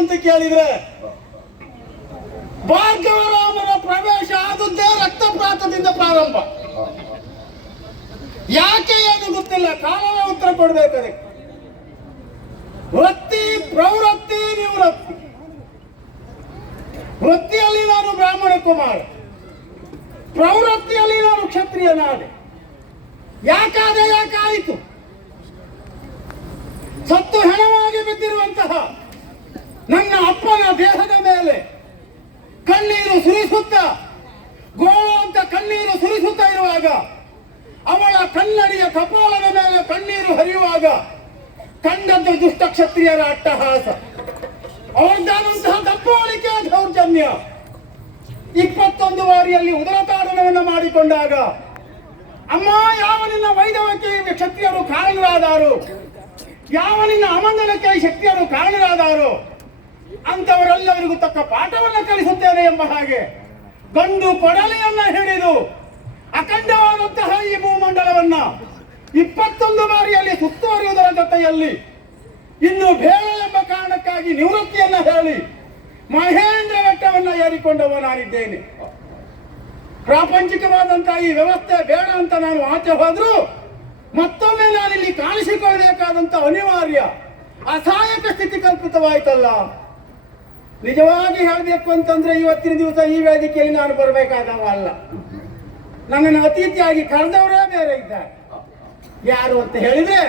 ಅಂತ ಕೇಳಿದ್ರೆ ಭಾರ್ಗವರಾಮನ ಪ್ರವೇಶ ಆದದ್ದೇ ರಕ್ತಪಾತದಿಂದ ಪ್ರಾರಂಭ. ಯಾಕೆ ಏನು ಗೊತ್ತಿಲ್ಲ, ಕಾಲನ ಉತ್ತರ ಕೊಡ್ಬೇಕಾದ್ರೆ. ವೃತ್ತಿ, ಪ್ರವೃತ್ತಿ, ನಿವೃತ್ತಿ. ವೃತ್ತಿಯಲ್ಲಿ ನಾನು ಬ್ರಾಹ್ಮಣ ಕುಮಾರ, ಪ್ರವೃತ್ತಿಯಲ್ಲಿ ನಾನು ಕ್ಷತ್ರಿಯನಾದೆ. ಯಾಕಾಯಿತು? ಸತ್ತು ಹೆಣವಾಗಿ ಬಿದ್ದಿರುವಂತಹ ನನ್ನ ಅಪ್ಪನ ದೇಹದ ಮೇಲೆ ಕಣ್ಣೀರು ಸುರಿಸುತ್ತ, ಗೋಳು ಅಂತ ಕಣ್ಣೀರು ಸುರಿಸುತ್ತಾ ಇರುವಾಗ, ಅವಳ ಕನ್ನಡಿಯ ಕಪಾಲದ ಮೇಲೆ ಕಣ್ಣೀರು ಹರಿಯುವಾಗ ಕಂಡದ್ದು ದುಷ್ಟ ಕ್ಷತ್ರಿಯರ ಅಟ್ಟಹಾಸ, ಅವರದ್ದಾದಂತಹ ದಬ್ಬಾಳಿಕೆ, ದೌರ್ಜನ್ಯ. 21 ವಾರಿಯಲ್ಲಿ ಉದರತಾಡನವನ್ನು ಮಾಡಿಕೊಂಡಾಗ, ಅಮ್ಮ ಯಾವ ನಿನ್ನ ವೈದವಕ್ಕೆ ಕ್ಷತ್ರಿಯರು ಕಾರಣರಾದರು, ಯಾವ ನಿನ್ನ ಅಮಂಗಲಕ್ಕೆ ಶಕ್ತಿಯರು ಕಾರಣರಾದರು, ಅಂತವರೆಲ್ಲರಿಗೂ ತಕ್ಕ ಪಾಠವನ್ನು ಕಲಿಸುತ್ತೇನೆ ಎಂಬ ಹಾಗೆ ಗಂಡು ಕೊಡಲಿಯನ್ನ ಹಿಡಿದು ಅಖಂಡವಾದಂತಹ ಈ ಭೂಮಂಡಲವನ್ನ 21 ಬಾರಿಯಲ್ಲಿ ಸುತ್ತುವರಿಯುವುದರ ಜೊತೆಯಲ್ಲಿ ಇನ್ನು ಬೇಡ ಎಂಬ ಕಾರಣಕ್ಕಾಗಿ ನಿವೃತ್ತಿಯನ್ನ ಹೇಳಿ ಮಹೇಂದ್ರ ಬೆಟ್ಟವನ್ನ ಏರಿಕೊಂಡವ ನಾನಿದ್ದೇನೆ. ಪ್ರಾಪಂಚಿಕವಾದಂತಹ ಈ ವ್ಯವಸ್ಥೆ ಬೇಡ ಅಂತ ನಾನು ಆಚೆ ಹೋದ್ರು ಮತ್ತೊಮ್ಮೆ ನಾನಿಲ್ಲಿ ಕಾಣಿಸಿಕೊಳ್ಳಬೇಕಾದಂತ ಅನಿವಾರ್ಯ ಅಸಹಾಯಕ ಸ್ಥಿತಿ ಕಲ್ಪಿತವಾಯ್ತಲ್ಲ. ನಿಜವಾಗಿ ಹೇಳಬೇಕು ಅಂತಂದ್ರೆ ಇವತ್ತಿನ ದಿವಸ ಈ ವೇದಿಕೆಯಲ್ಲಿ ನಾನು ಬರಬೇಕಾದವ ಅಲ್ಲ. ನನ್ನನ್ನು ಅತಿಥಿಯಾಗಿ ಕರೆದವರೇ ಬೇರೆ ಇದ್ದಾರೆ. ಯಾರು ಅಂತ ಹೇಳಿದ್ರೆ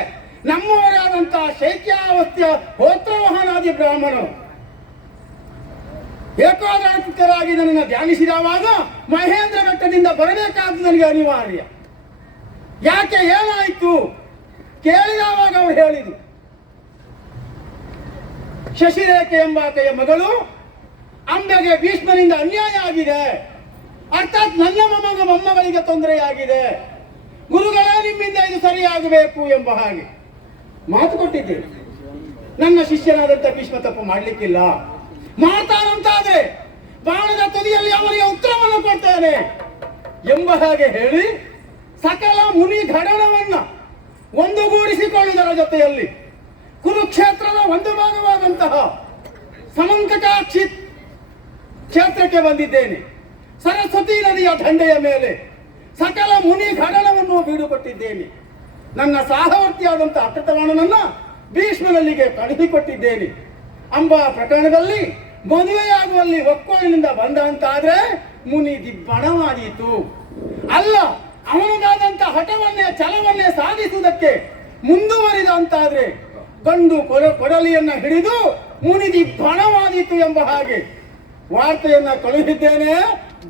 ನಮ್ಮವರೇ ಆದಂತಹ ಶೈಕ್ಯಾವಸ್ಥೆಯ ಹೋತ್ರವಹನಾದಿ ಬ್ರಾಹ್ಮಣರು ಏಕಾಧಾರಿತರಾಗಿ ನನ್ನನ್ನು ಧ್ಯಾನಿಸಿದವಾಗ ಮಹೇಂದ್ರ ಬೆಟ್ಟದಿಂದ ಬರಬೇಕಾದ ನನಗೆ ಅನಿವಾರ್ಯ. ಯಾಕೆ, ಏನಾಯ್ತು ಕೇಳಿದವಾಗ ಅವರು ಹೇಳಿದ್ರು, ಶಶಿರೇಖೆ ಎಂಬಾಕೆಯ ಮಗಳು ಅಂಬೆಗೆ ಭೀಷ್ಮನಿಂದ ಅನ್ಯಾಯ ಆಗಿದೆ, ಅರ್ಥಾತ್ ನನ್ನ ಮೊಮ್ಮಗಳಿಗೆ ತೊಂದರೆಯಾಗಿದೆ, ಗುರುಗಳೇ ನಿಮ್ಮಿಂದ ಇದು ಸರಿಯಾಗಬೇಕು ಎಂಬ ಹಾಗೆ ಮಾತು ಕೊಟ್ಟಿದ್ದೇನೆ. ನನ್ನ ಶಿಷ್ಯನಾದಂತ ಭೀಷ್ಮ ತಪ್ಪು ಮಾಡ್ಲಿಕ್ಕಿಲ್ಲ, ಮಾಡ್ತಾನಂತಾದ್ರೆ ಬಾಣದ ತುದಿಯಲ್ಲಿ ಅವರಿಗೆ ಉತ್ತರವನ್ನು ಕೊಡ್ತೇನೆ ಎಂಬ ಹಾಗೆ ಹೇಳಿ ಸಕಲ ಮುನಿ ಘಡನವನ್ನ ಒಂದುಗೂಡಿಸಿಕೊಳ್ಳುವುದರ ಜೊತೆಯಲ್ಲಿ ಕುರುಕ್ಷೇತ್ರದ ಒಂದು ಭಾಗವಾದಂತಹ ಸಮಂಕಟಾಕ್ಷಿ ಕ್ಷೇತ್ರಕ್ಕೆ ಬಂದಿದ್ದೇನೆ. ಸರಸ್ವತಿ ನದಿಯ ದಂಡೆಯ ಮೇಲೆ ಸಕಲ ಮುನಿ ಘಡನವನ್ನು ಬೀಡುಕೊಟ್ಟಿದ್ದೇನೆ. ನನ್ನ ಸಹವರ್ತಿಯಾದಂತಹ ಅಟ್ಟತವಾಣನನ್ನ ಭೀಷ್ಮನಲ್ಲಿಗೆ ಕಳುಹಿಕೊಟ್ಟಿದ್ದೇನೆ. ಅಂಬ ಪ್ರಕರಣದಲ್ಲಿ ಮದುವೆಯಾಗುವಲ್ಲಿ ಒಕ್ಕೋಳಿನಿಂದ ಬಂದ ಅಂತಾದ್ರೆ ಮುನಿ ದಿಬ್ಬಣವಾದೀತು. ಅಲ್ಲ, ಅವನದಾದಂತ ಹಠವನ್ನೇ ಛಲವನ್ನೇ ಸಾಧಿಸುವುದಕ್ಕೆ ಮುಂದುವರಿದ ಅಂತಾದ್ರೆ ಗಂಡು ಕೊಡಲಿಯನ್ನ ಹಿಡಿದು ಮುನಿ ದಿಬ್ಬಣವಾದೀತು ಎಂಬ ಹಾಗೆ ವಾರ್ತೆಯನ್ನ ಕಳುಹಿದ್ದೇನೆ.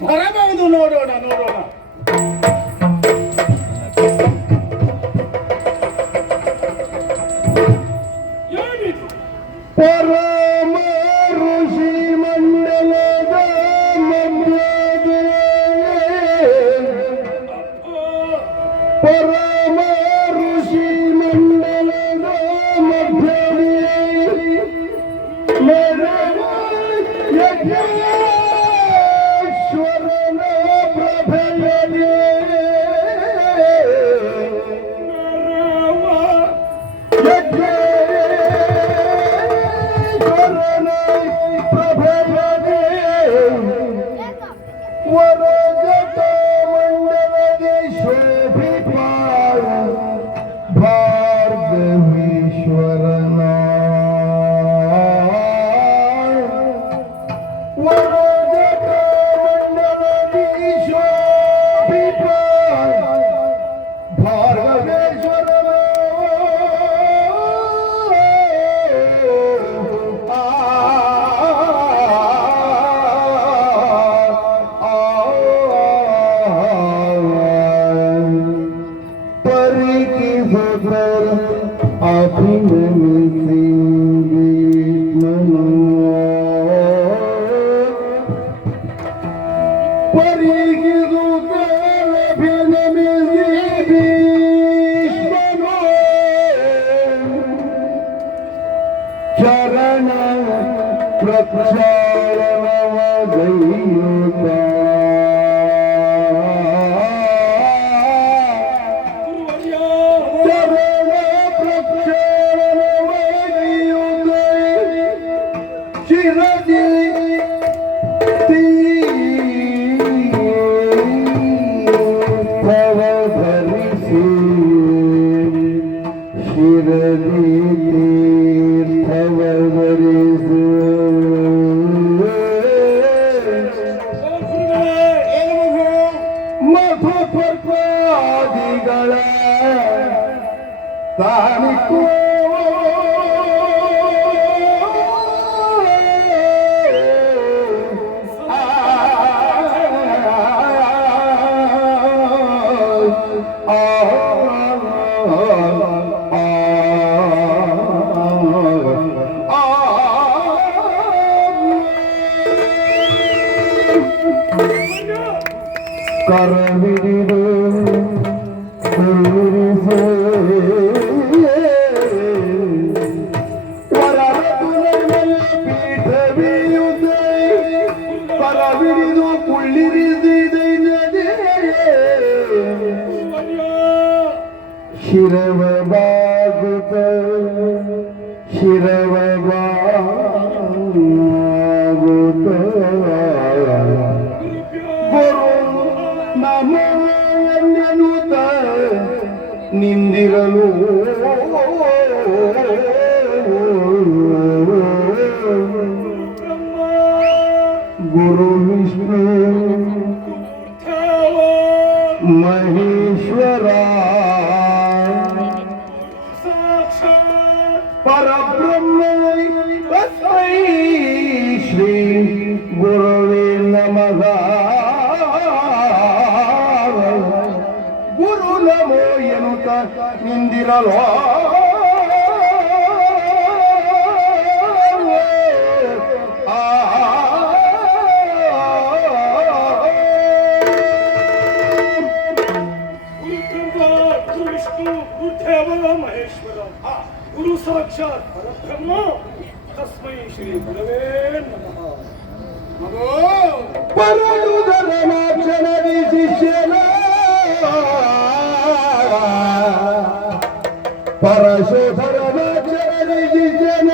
ಬರಬಹುದು, ನೋಡೋಣ. ಪರಮ ಋಷಿ ಮಂಡಲದ ಪರಮ ಋಷಿ ಮಂಡಲದ ಮಧ್ಯದಲ್ಲಿ ಯಜ್ಞೇಶ್ವರನ ಪ್ರಭೆಯಲ್ಲಿ ವರಗತ ಮಂಡಲದಿ ಶೋಭಿಪಾಳ ಭಾರ್ಗವೀಶ್ವರನ ವರಗತ ಮಂಡಲದಿ ಶೋಭಿಪಾಳ ಭಾರ್ಗವೇಶ್ವರನ ಚರಣ ಪ್ರಕ್ಷಾಳನವ ಗೈಯುತ್ತ ಚರಣ ಪ್ರಕ್ಷಾಳನವ ಗೈಯುತ್ತ ತೀರ್ಥವರಿಸು ಏನು ಮಗು? ಮಧುಪರ್ಪಾದಿಗಳ ತಾನಿಕೋ ಕರವಿಡಿದು ಪರವಿಡಿದು ಕುಳ್ಳಿರಿಸಿದೆ ಶಿರವ ಬಾಗುತ್ತ ಶಿರವ ಬಾಗುತ್ತ ಗುರು ನಮೋನ್ಯನುತ ನಿಂದಿರಲು ಗುರು ವಿಷ್ಣು ಮಹೇಶ್ವರ ಪರಬ್ರಹ್ಮ ತಸ್ಮೈ ಶ್ರೀ ಗುರುವೇ ನಮಃ ಗುರು ನಮೋ ಎನ್ನುತ್ತ ನಿಂದಿರಲು ಮಹೇಶ್ವರ ಗುರು ಸಾಕ್ಷಾತ್ ಪರಬ್ರಹ್ಮ ತಸ್ಮೈ ಶ್ರೀ ಗುರವೇ ನಮಃ. ಮಗು ಪರಡುದರನಾಕ್ಷಣದಿ ಶಿಷ್ಯನ ಪರಶೋಧರನಾಕ್ಷಣದಿ ಶಿಷ್ಯನ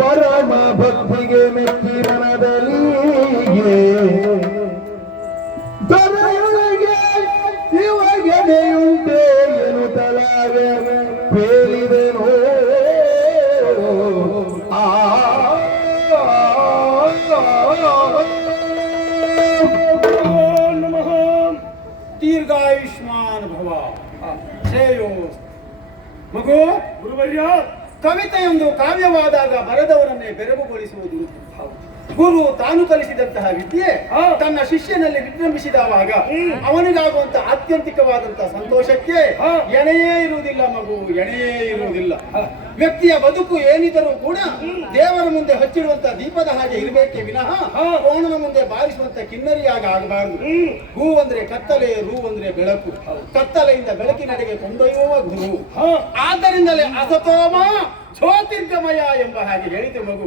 ಪರಮ ಭಕ್ತಿಗೆ ಮೆಚ್ಚಿ ಮನದಲ್ಲಿಗೆ ದೊರೆಯೊಳಗೆ ಇವಾಗೆನೆಯುಂಟೆ ಎನ್ನುತ್ತಲಾಗೆ ಪೇಲಿದೆನೋ ನಮಃ. ದೀರ್ಘಾಯುಷ್ಮಾನ್ ಭವ ಶ್ರೇಯೋ ಮಗು. ಗುರುವರ್ಯ ಕವಿತೆಯೊಂದು ಕಾವ್ಯವಾದಾಗ ಬರೆದವರನ್ನೇ ಬೆರಗುಗೊಳಿಸುವುದು ಗುರು ತಾನು ಕಲಿಸಿದಂತಹ ವಿದ್ಯೆ ತನ್ನ ಶಿಷ್ಯನಲ್ಲಿ ವಿಜೃಂಭಿಸಿದವಾಗ ಅವನಿಗಾಗುವಂತ ಆತ್ಯಂತಿಕವಾದಂತಹ ಸಂತೋಷಕ್ಕೆ ಎಣೆಯೇ ಇರುವುದಿಲ್ಲ ಮಗು, ಎಣೆಯೇ ಇರುವುದಿಲ್ಲ. ವ್ಯಕ್ತಿಯ ಬದುಕು ಏನಿದ್ದರೂ ಕೂಡ ದೇವರ ಮುಂದೆ ಹಚ್ಚಿರುವಂತ ದೀಪದ ಹಾಗೆ ಇರಬೇಕೇ ವಿನಃ ಕೋಣನ ಮುಂದೆ ಬಾರಿಸುವಂತ ಕಿನ್ನರಿಯಾಗ ಆಗಬಾರದು. ಹೂ ಅಂದ್ರೆ ಕತ್ತಲೆ, ರೂ ಅಂದ್ರೆ ಬೆಳಕು. ಕತ್ತಲೆಯಿಂದ ಬೆಳಕಿನೆಡೆಗೆ ಕೊಂಡೊಯ್ಯುವ ಗುರು. ಆದ್ದರಿಂದಲೇ ಅಸತೋಮ ಜ್ಯೋತಿರ್ಗಮಯ ಎಂಬ ಹಾಗೆ ಹೇಳಿತು ಮಗು.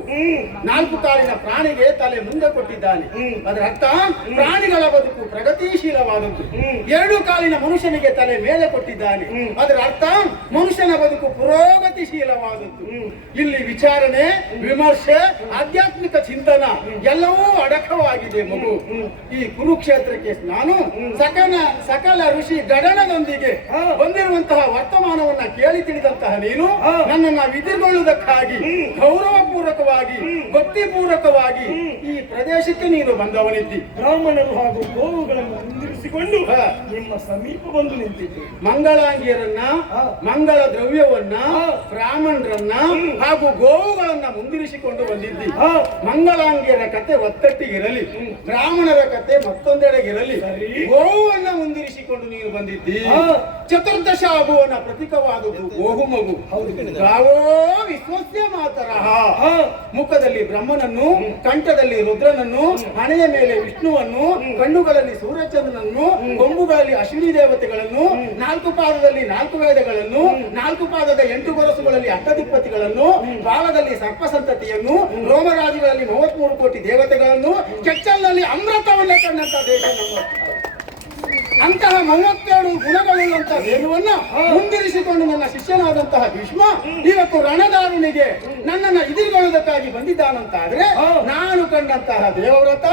ನಾಲ್ಕು ಕಾಲಿನ ಪ್ರಾಣಿಗೆ ತಲೆ ಮುಂದೆ ಕೊಟ್ಟಿದ್ದಾನೆ. ಅದರ ಅರ್ಥ ಪ್ರಾಣಿಗಳ ಬದುಕು ಪ್ರಗತಿಶೀಲವಾದದ್ದು. ಎರಡು ಕಾಲಿನ ಮನುಷ್ಯನಿಗೆ ತಲೆ ಮೇಲೆ ಕೊಟ್ಟಿದ್ದಾನೆ. ಅದರ ಅರ್ಥ ಮನುಷ್ಯನ ಬದುಕು ಪುರೋಗತಿಶೀಲವಾದದ್ದು. ಇಲ್ಲಿ ವಿಚಾರಣೆ, ವಿಮರ್ಶೆ, ಆಧ್ಯಾತ್ಮಿಕ ಚಿಂತನ ಎಲ್ಲವೂ ಅಡಕವಾಗಿದೆ ಮಗು. ಈ ಕುರುಕ್ಷೇತ್ರಕ್ಕೆ ನಾನು ಸಕಲ ಋಷಿ ಗಡನದೊಂದಿಗೆ ಬಂದಿರುವಂತಹ ವರ್ತಮಾನವನ್ನ ಕೇಳಿ ತಿಳಿದಂತಹ ನೀನು ನನ್ನನ್ನ ವಿಧಿಗೊಳ್ಳುವುದಕ್ಕಾಗಿ ಗೌರವಪೂರ್ವಕವಾಗಿ ಭಕ್ತಿಪೂರ್ವಕವಾಗಿ ಈ ಪ್ರದೇಶಕ್ಕೆ ನೀನು ಬಂದವನಿದ್ದಿ. ಬ್ರಾಹ್ಮಣರು ಹಾಗೂ ಗೋವುಗಳನ್ನು ಮುಂದಿರಿಸಿಕೊಂಡು ನಿಮ್ಮ ಸಮೀಪ ಬಂದು ನಿಂತಿದ್ದೆ. ಮಂಗಳಾಂಗಿಯರನ್ನ, ಮಂಗಳ ದ್ರವ್ಯವನ್ನ, ಬ್ರಾಹ್ಮಣರನ್ನ ಹಾಗೂ ಗೋವುಗಳನ್ನ ಮುಂದಿರಿಸಿಕೊಂಡು ಬಂದಿದ್ದಿ. ಮಂಗಳಾಂಗಿಯರ ಕತೆ ಒತ್ತಟ್ಟಿಗಿರಲಿ, ಬ್ರಾಹ್ಮಣರ ಕತೆ ಮತ್ತೊಂದೆಡೆಗಿರಲಿ, ಗೋವನ್ನ ಮುಂದಿರಿಸಿಕೊಂಡು ನೀನು ಬಂದಿದ್ದಿ. ಚತುರ್ದಶ ಅಭುವನ ಪ್ರತೀಕವಾದುದು ಗೋಹು ಮಗು. ಗಾವೋ ವಿಶ್ವಸ್ಯ ಮಾತರಃ. ಮುಖದಲ್ಲಿ ಬ್ರಹ್ಮನನ್ನು, ಕಂಠದಲ್ಲಿ ರುದ್ರನನ್ನು, ಹಣೆಯ ಮೇಲೆ ವಿಷ್ಣುವನ್ನು, ಕಣ್ಣುಗಳಲ್ಲಿ ಸೂರ್ಯಚಂದ್ರನನ್ನು, ಕೊಂಬುಗಳಲ್ಲಿ ಅಶ್ವಿನಿ ದೇವತೆಗಳನ್ನು, ನಾಲ್ಕು ಪಾದದಲ್ಲಿ ನಾಲ್ಕು ವೇದಗಳನ್ನು, ನಾಲ್ಕು ಪಾದದ 8 ಗೊರಸುಗಳಲ್ಲಿ ಅಷ್ಟದಿಪ್ಪತಿಗಳನ್ನು, ಬಾಲದಲ್ಲಿ ಸರ್ಪ ಸಂತತಿಯನ್ನು, ರೋಮರಾಜಿಗಳಲ್ಲಿ 33 ಕೋಟಿ ದೇವತೆಗಳನ್ನು, ಕೆಚ್ಚಲ್ನಲ್ಲಿ ಅಮೃತವನ್ನೇ ಕಂಡಂತ ದೇಶ ನಮ್ಮ. ಅಂತಹ 32 ಗುಣಗಳುಳ್ಳಂತಹ ವೇಣುವನ್ನ ಮುಂದಿರಿಸಿಕೊಂಡು ನನ್ನ ಶಿಷ್ಯನಾದಂತಹ ಭೀಷ್ಮ ಇವತ್ತು ರಣದಾರುಣಿಗೆ ನನ್ನನ್ನ ಎದುರುಗೊಳ್ಳುವುದಕ್ಕಾಗಿ ಬಂದಿದ್ದಾನಂತಾದ್ರೆ ನಾನು ಕಂಡಂತಹ ದೇವವ್ರತ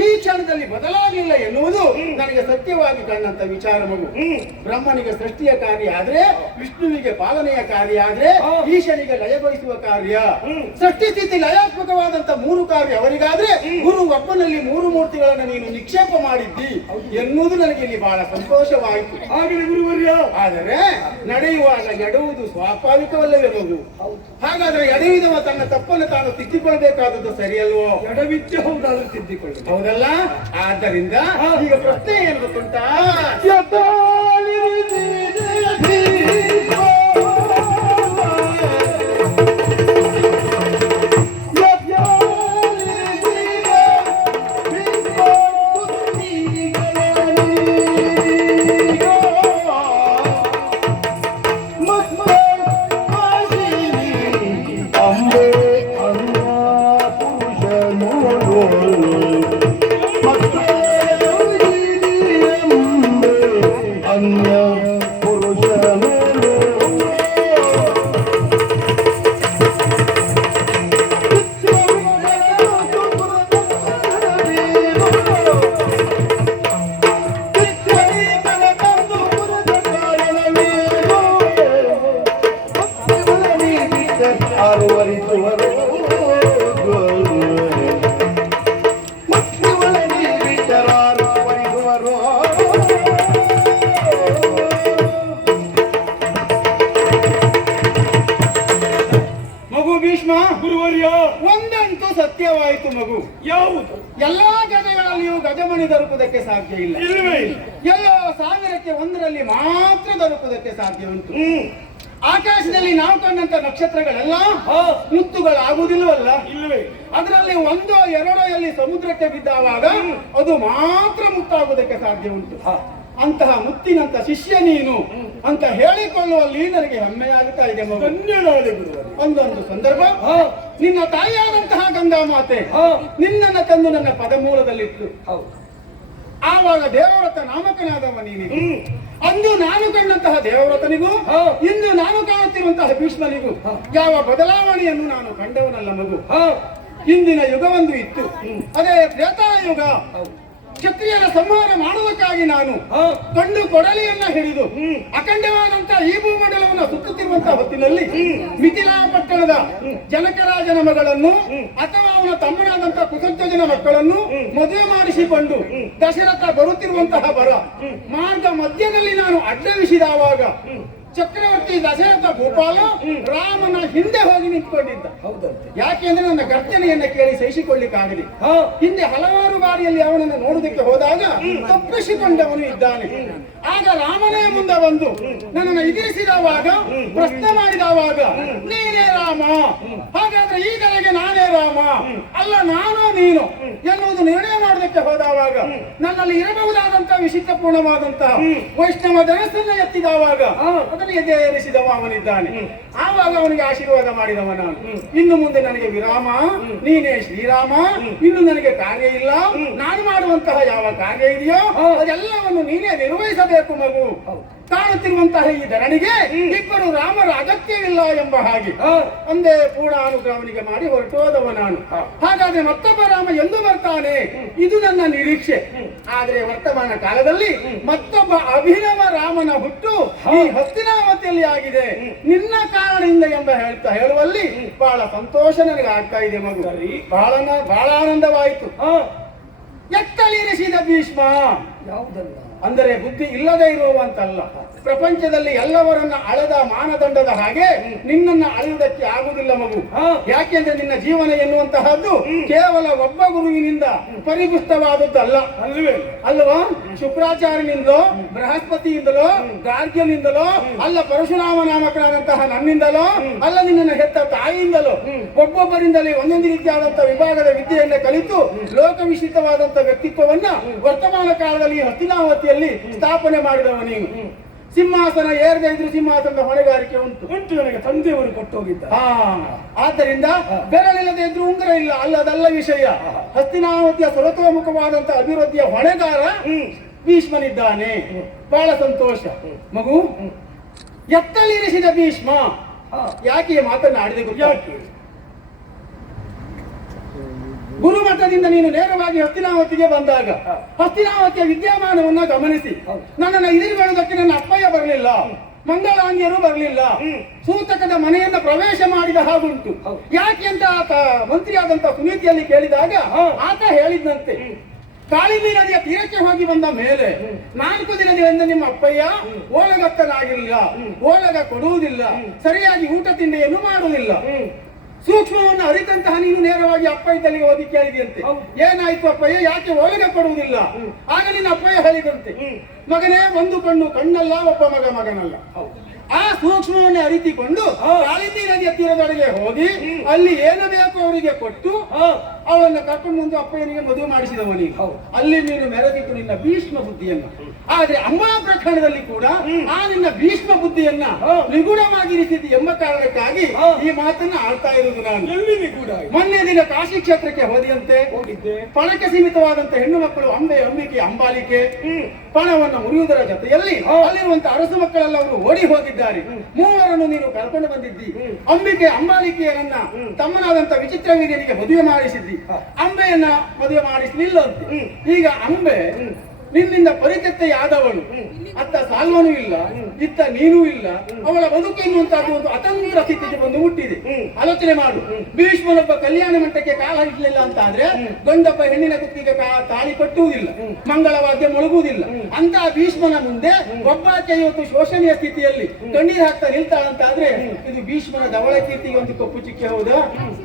ಈ ಕ್ಷಣದಲ್ಲಿ ಬದಲಾಗಲಿಲ್ಲ ಎನ್ನುವುದು ನನಗೆ ಸತ್ಯವಾಗಿ ಕಂಡಂತ ವಿಚಾರ ಮಗು. ಬ್ರಹ್ಮನಿಗೆ ಸೃಷ್ಟಿಯ ಕಾರ್ಯ ಆದ್ರೆ, ವಿಷ್ಣುವಿಗೆ ಪಾಲನೆಯ ಕಾರ್ಯ ಆದ್ರೆ, ಈಶನಿಗೆ ಲಯಗೊಳಿಸುವ ಕಾರ್ಯ, ಸೃಷ್ಟಿ ಸ್ಥಿತಿ ಲಯಾತ್ಮಕವಾದಂತ 3 ಕಾರ್ಯ ಅವರಿಗಾದ್ರೆ ಗುರು ಒಬ್ಬನಲ್ಲಿ 3 ಮೂರ್ತಿಗಳನ್ನು ನೀನು ನಿಕ್ಷೇಪ ಮಾಡಿದ್ದಿ ಎನ್ನುವುದು ನನಗೆ ಇಲ್ಲಿ ಬಹಳ ಸಂತೋಷವಾಯಿತು. ಹಾಗೆ ಗುರುವರ್ಯ, ಆದರೆ ನಡೆಯುವಾಗ ಎಡುವುದು ಸ್ವಾಭಾವಿಕವಲ್ಲವೇ ಮಗು? ಹಾಗಾದ್ರೆ ಎಡೆಯುವುದವ ತನ್ನ ತಪ್ಪನ್ನು ತಾನು ತಿದ್ದಿಕೊಳ್ಬೇಕಾದದ್ದು ಸರಿಯಲ್ವೋ? ಎಡವಿದ್ಯ ಹೌದಾದ್ರೂ ತಿದ್ದಿಕೊಳ್ಳಿ. ಹೌದಲ್ಲ? ಆದ್ದರಿಂದ ಈಗ ಪ್ರಶ್ನೆ ಏನು ಗೊತ್ತುಂಟಾ? ಒಂದಂತೂ ಸತ್ಯವಾಯಿತು ಮಗು. ಯಾವುದು? ಎಲ್ಲಾ ಗಜಗಳಲ್ಲಿಯೂ ಗಜಮಣಿ ದೊರಕುವುದಕ್ಕೆ ಸಾಧ್ಯ ಇಲ್ಲ. ಎಲ್ಲೋ 1000ಕ್ಕೆ 1ರಲ್ಲಿ ಮಾತ್ರ ದೊರಕುವುದಕ್ಕೆ ಸಾಧ್ಯ ಉಂಟು. ಆಕಾಶದಲ್ಲಿ ನಾವು ಕಂಡಂತ ನಕ್ಷತ್ರಗಳೆಲ್ಲ ಮುತ್ತುಗಳಾಗುವುದಿಲ್ಲವಲ್ಲ? ಇಲ್ಲವೇ. ಅದರಲ್ಲಿ 1 2 ಎಲ್ಲಿ ಸಮುದ್ರಕ್ಕೆ ಬಿದ್ದಾವಾಗ ಅದು ಮಾತ್ರ ಮುತ್ತಾಗುವುದಕ್ಕೆ ಸಾಧ್ಯ ಉಂಟು. ಅಂತಹ ಮುತ್ತಿನಂತ ಶಿಷ್ಯ ನೀನು ಅಂತ ಹೇಳಿಕೊಳ್ಳುವಲ್ಲಿ ನನಗೆ ಹೆಮ್ಮೆಯಾಗುತ್ತಾ ಇದೆ ಮಗು. ಒಂದೊಂದು ಸಂದರ್ಭ ನಿನ್ನ ತಾಯಿಯಾದಂತಹ ಗಂಗಾ ಮಾತೆ ನಿನ್ನನ್ನು ತಂದು ನನ್ನ ಪದಮೂಲದಲ್ಲಿಟ್ಟು ಆವಾಗ ದೇವವ್ರತ ನಾಮಕನಾದವ ನೀನಿಗೂ, ಅಂದು ನಾನು ಕಂಡಂತಹ ದೇವವ್ರತನಿಗೂ ಇಂದು ನಾನು ಕಾಣುತ್ತಿರುವಂತಹ ಭೀಷ್ಮನಿಗೂ ಯಾವ ಬದಲಾವಣೆಯನ್ನು ನಾನು ಕಂಡವನಲ್ಲ ಮಗು. ಹಿಂದಿನ ಯುಗವೊಂದು ಇತ್ತು, ಅದೇ ತ್ರೇತಾಯುಗ. ಕ್ಷತ್ರಿಯರ ಸಂಹಾರ ಮಾಡುವುದಕ್ಕಾಗಿ ನಾನು ಕಂಡು ಕೊಡಲಿಯನ್ನ ಹಿಡಿದು ಅಖಂಡವಾದಂತಹ ಈ ಭೂಮಂಡಲವನ್ನು ಸುತ್ತುತ್ತಿರುವಂತಹ ಹೊತ್ತಿನಲ್ಲಿ ಮಿಥಿಲಾ ಪಟ್ಟಣದ ಜನಕರಾಜನ ಮಗಳನ್ನು ಅಥವಾ ಅವನ ತಮ್ಮನಾದಂತಹ ಕುಸಧ್ವಜನ ಮಕ್ಕಳನ್ನು ಮದುವೆ ಮಾಡಿಸಿಕೊಂಡು ದಶರಥ ಬರುತ್ತಿರುವಂತಹ ಬರ ಮಾರ್ಗ ಮಧ್ಯದಲ್ಲಿ ನಾನು ಅಡ್ಡವಿಸಿದವಾಗ ಚಕ್ರವರ್ತಿ ದಶರಥ ಗೋಪಾಲ ರಾಮನ ಹಿಂದೆ ಹೋಗಿ ನಿಂತ್ಕೊಂಡಿದ್ದ. ಯಾಕೆಂದ್ರೆ ನನ್ನ ಗರ್ಜನೆಯನ್ನ ಕೇಳಿ ಸಹಿಸಿಕೊಳ್ಳಿಕ್ಕಾಗಲಿ. ಹಿಂದೆ ಹಲವಾರು ಬಾರಿಯಲ್ಲಿ ಅವನನ್ನು ನೋಡುವುದಕ್ಕೆ ಹೋದಾಗ ತಪ್ಪಿಸಿಕೊಂಡವನು ಇದ್ದಾನೆ. ಆಗ ರಾಮನೇ ಮುಂದೆ ಬಂದು ನನ್ನನ್ನು ಎದುರಿಸಿದವಾಗ ಪ್ರಶ್ನೆ ಮಾಡಿದವಾಗ ನೀನೇ ರಾಮ, ಹಾಗಾದ್ರೆ ಈಗಲೇ ನಾನೇ ರಾಮ ಅಲ್ಲ ನಾನೋ ನೀನು ಎನ್ನುವುದು ನಿರ್ಣಯ ಮಾಡೋದಕ್ಕೆ ಹೋದವಾಗ ನನ್ನಲ್ಲಿ ಇರಬಹುದಾದಂತಹ ವಿಶಿಷ್ಟ ಪೂರ್ಣವಾದಂತಹ ವೈಷ್ಣವ ಧನಸ್ಸನ್ನ ಎತ್ತಿದವಾಗ ಅದನ್ನು ಎದೆಯೇರಿಸಿದವ ಅವನಿದ್ದಾನೆ. ಆವಾಗ ಅವನಿಗೆ ಆಶೀರ್ವಾದ ಮಾಡಿದವ ನಾನು. ಇನ್ನು ಮುಂದೆ ನನಗೆ ವಿರಾಮ, ನೀನೇ ಶ್ರೀರಾಮ, ಇನ್ನು ನನಗೆ ಕಾರ್ಯ ಇಲ್ಲ, ನಾನು ಮಾಡುವಂತಹ ಯಾವ ಕಾರ್ಯ ಇದೆಯೋ ಅದೆಲ್ಲವನ್ನು ನೀನೇ ನಿರ್ವಹಿಸಬೇಕು ಮಗು. ಕಾಣುತ್ತಿರುವಂತಹ ಈ ಧರಣಿಗೆ ಇಬ್ಬರು ರಾಮರ ಅಗತ್ಯವಿಲ್ಲ ಎಂಬ ಹಾಗೆ ಒಂದೇ ಪೂರ್ಣ ಅನುಗ್ರಹವನಿಗೆ ಮಾಡಿ ಹೊರಟೋದವ ನಾನು. ಹಾಗಾದ್ರೆ ಮತ್ತೊಬ್ಬ ರಾಮ ಎಂದು ಬರ್ತಾನೆ ಇದು ನನ್ನ ನಿರೀಕ್ಷೆ. ಆದ್ರೆ ವರ್ತಮಾನ ಕಾಲದಲ್ಲಿ ಮತ್ತೊಬ್ಬ ಅಭಿನವ ರಾಮನ ಹುಟ್ಟು ಈ ಹಸ್ತಿನಾವತಿಯಲ್ಲಿ ಆಗಿದೆ ನಿನ್ನ ಕಾರಣದಿಂದ ಎಂಬ ಹೇಳುವಲ್ಲಿ ಬಹಳ ಸಂತೋಷ ನನಗೆ ಆಗ್ತಾ ಇದೆ ಮಗು. ಬಹಳ ಆನಂದವಾಯಿತು. ಎತ್ತಲಿರಿಸಿದ ಭೀಷ್ಮ ಯಾವುದಲ್ಲ ಅಂದರೆ ಬುದ್ಧಿ ಇಲ್ಲದೆ ಇರುವಂತಲ್ಲ, ಪ್ರಪಂಚದಲ್ಲಿ ಎಲ್ಲವರನ್ನ ಅಳೆದ ಮಾನದಂಡದ ಹಾಗೆ ನಿನ್ನನ್ನ ಅಳೆಯುವುದಕ್ಕೆ ಆಗುವುದಿಲ್ಲ ಮಗು. ಯಾಕೆಂದ್ರೆ ನಿನ್ನ ಜೀವನ ಎನ್ನುವಂತಹದ್ದು ಕೇವಲ ಒಬ್ಬ ಗುರುವಿನಿಂದ ಪರಿಪುಷ್ಟವಾದದ್ದು ಅಲ್ಲ ಅಲ್ವಾ? ಶುಕ್ರಾಚಾರ್ಯನಿಂದಲೋ, ಬೃಹಸ್ಪತಿಯಿಂದಲೋ, ಗಾರ್ಗ್ಯನಿಂದಲೋ, ಅಲ್ಲ ಪರಶುರಾಮ ನಾಮಕನಾದಂತಹ ನನ್ನಿಂದಲೋ, ಅಲ್ಲ ನಿನ್ನನ್ನು ಹೆತ್ತ ತಾಯಿಯಿಂದಲೋ, ಒಬ್ಬೊಬ್ಬರಿಂದಲೇ ಒಂದೊಂದು ರೀತಿಯಾದಂತಹ ವಿಭಾಗದ ವಿದ್ಯೆಯನ್ನ ಕಲಿತು ಲೋಕವಿಶಿಷ್ಟವಾದಂತಹ ವ್ಯಕ್ತಿತ್ವವನ್ನ ವರ್ತಮಾನ ಕಾಲದಲ್ಲಿ ಹಸ್ತಿನಾವತಿಯಲ್ಲಿ ಸ್ಥಾಪನೆ ಮಾಡಿದವ ನೀನು. ಸಿಂಹಾಸನ ಏರದೇ ಇದ್ರು ಸಿಂಹಾಸನದ ಹೊಣೆಗಾರಿಕೆ ಉಂಟು. ನನಗೆ ತಂದೆಯವರು ಕೊಟ್ಟೋಗಿದ್ದ. ಆದ್ದರಿಂದ ಬೆರಳಿಲ್ಲದೆ ಇದ್ರು ಉಂಗುರ ಇಲ್ಲ ಅಲ್ಲದಲ್ಲ ವಿಷಯ. ಹಸ್ತಿನಾವತಿಯ ಸರ್ವತೋಮುಖವಾದಂತಹ ಅಭಿವೃದ್ಧಿಯ ಹೊಣೆಗಾರ ಭೀಷ್ಮನಿದ್ದಾನೆ. ಬಹಳ ಸಂತೋಷ. ಮಗು, ಎತ್ತಲಿರಿಸಿದ ಭೀಷ್ಮ ಯಾಕೆ ಈ ಮಾತನ್ನು ಆಡಿದೆ ಗೊತ್ತಾ? ಗುರುಮಠದಿಂದ ನೀನು ನೇರವಾಗಿ ಹಸ್ತಿನಾವತಿಗೆ ಬಂದಾಗ ಹಸ್ತಿನಾವತಿಯ ವಿದ್ಯಮಾನವನ್ನ ಗಮನಿಸಿ ನನ್ನನ್ನು ಎದುರುಗೊಳ್ಳುವುದಕ್ಕೆ ನನ್ನ ಅಪ್ಪಯ್ಯ ಬರಲಿಲ್ಲ, ಮಂಗಳಾಂಗಿಯರು ಬರಲಿಲ್ಲ, ಸೂತಕದ ಮನೆಯನ್ನ ಪ್ರವೇಶ ಮಾಡಿದ ಹಾಗುಂಟು. ಯಾಕೆ ಅಂತ ಆತ ಮಂತ್ರಿಯಾದಂತ ಸುನೀತಿಯಲ್ಲಿ ಕೇಳಿದಾಗ ಆತ ಹೇಳಿದ್ದಂತೆ, ಕಾಳಿಂದಿ ನದಿಯ ತೀರಕ್ಕೆ ಹೋಗಿ ಬಂದ ಮೇಲೆ 4 ದಿನದಿಂದ ನಿಮ್ಮ ಅಪ್ಪಯ್ಯ ಓಲಗತ್ತನಾಗಿಲ್ಲ, ಓಲಗ ಕೊಡುವುದಿಲ್ಲ, ಸರಿಯಾಗಿ ಊಟ ತಿಂಡಿಯನ್ನು ಮಾಡುವುದಿಲ್ಲ. ಸೂಕ್ಷ್ಮವನ್ನು ಅರಿತಂತಹ ನೀನು ನೇರವಾಗಿ ಅಪ್ಪ ಇದ್ದಲ್ಲಿಗೆ ಹೋಗಿ ಕೇಳಿದೆಯಂತೆ, ಏನಾಯ್ತು ಅಪ್ಪಯ್ಯ, ಯಾಕೆ ಓಲಗ ಕೊಡುವುದಿಲ್ಲ? ಆಗ ನಿನ್ನ ಅಪ್ಪಯ್ಯ ಹೇಳಿದಂತೆ, ಮಗನೇ, ಒಂದು ಕಣ್ಣು ಕಣ್ಣಲ್ಲ, ಒಬ್ಬ ಮಗನಲ್ಲ. ಆ ಸೂಕ್ಷ್ಮವನ್ನು ಅರಿತುಕೊಂಡು ಕಾಳಿಂದಿ ನದಿಯ ತೀರದೊಳಗೆ ಹೋಗಿ ಅಲ್ಲಿ ಏನು ಬೇಕು ಅವರಿಗೆ ಕೊಟ್ಟು ಅವಳನ್ನ ಕರ್ಕೊಂಡು ಬಂದು ಅಪ್ಪಯ್ಯನಿಗೆ ಮದುವೆ ಮಾಡಿಸಿದವನಿಗೆ ಅಲ್ಲಿ ನೀನು ಮೆರೆದಿತ್ತು ನಿನ್ನ ಭೀಷ್ಮ ಬುದ್ಧಿಯನ್ನ. ಆದ್ರೆ ಅಂಬಾ ಪ್ರಕರಣದಲ್ಲಿ ಕೂಡ ಆ ನಿನ್ನ ಭೀಷ್ಮ ಬುದ್ಧಿಯನ್ನ ನಿಗೂಢವಾಗಿರಿಸಿದ್ದು ಎಂಬ ಕಾರಣಕ್ಕಾಗಿ ಈ ಮಾತನ್ನ ಆಡ್ತಾ ಇರುವುದು ನಾನು. ಮೊನ್ನೆ ದಿನ ಕಾಶಿ ಕ್ಷೇತ್ರಕ್ಕೆ ಹೋದಿಯಂತೆ, ಪಣಕ್ಕೆ ಸೀಮಿತವಾದಂತ ಹೆಣ್ಣು ಮಕ್ಕಳು ಅಂಬಿಕೆ ಅಂಬಾಲಿಕೆ ಪಣವನ್ನು ಮುರಿಯುವುದರ ಜೊತೆಯಲ್ಲಿ ಅಲ್ಲಿರುವಂತ ಅರಸು ಮಕ್ಕಳೆಲ್ಲ ಅವರು ಓಡಿ ಹೋಗಿದ್ದಾರೆ. 3 ನೀನು ಕರ್ಕೊಂಡು ಬಂದಿದ್ದಿ. ಅಂಬಿಕೆ ಅಂಬಾಲಿಕೆಯರನ್ನ ತಮ್ಮನಾದಂತ ವಿಚಿತ್ರ ವೀರ್ಯನಿಗೆ ಮದುವೆ ಮಾಡಿಸಿದ್ದಿ, ಅಂಬೆಯನ್ನ ಮದುವೆ ಮಾಡಿಸಲಿಲ್ಲ ಅಂತ. ಈಗ ಅಂಬೆ ನಿನ್ನಿಂದ ಪರಿಚಯತೆಯಾದವಳು, ಅತ್ತ ಸಾಲ್ವನೂ ಇಲ್ಲ, ಇತ್ತ ನೀನೂ ಇಲ್ಲ, ಅವಳ ಬದುಕು ಎನ್ನುವಂತದ್ದು ಒಂದು ಅತಂತ್ರ ಸ್ಥಿತಿಗೆ ಬಂದು ಮುಟ್ಟಿದೆ. ಆಲೋಚನೆ ಮಾಡು, ಭೀಷ್ಮನೊಬ್ಬ ಕಲ್ಯಾಣ ಮಂಟಕ್ಕೆ ಕಾಲ ಇಡ್ಲಿಲ್ಲ ಅಂತ ಆದ್ರೆ ಗಂಡೊಬ್ಬ ಹೆಣ್ಣಿನ ಕುತ್ತಿಗೆ ತಾಳಿ ಕಟ್ಟುವುದಿಲ್ಲ, ಮಂಗಳವಾದ್ಯ ಮೊಳಗುವುದಿಲ್ಲ. ಅಂತ ಭೀಷ್ಮನ ಮುಂದೆ ಒಬ್ಬಾಕೆ ಇವತ್ತು ಶೋಷಣೆಯ ಸ್ಥಿತಿಯಲ್ಲಿ ಕಣ್ಣೀರು ಹಾಕ್ತಾ ನಿಲ್ತಾಳಂತಾದ್ರೆ ಇದು ಭೀಷ್ಮನ ಧವಳ ಕೀರ್ತಿಗೆ ಒಂದು ಕಪ್ಪು ಚಿಕ್ಕೆ ಹೌದಾ?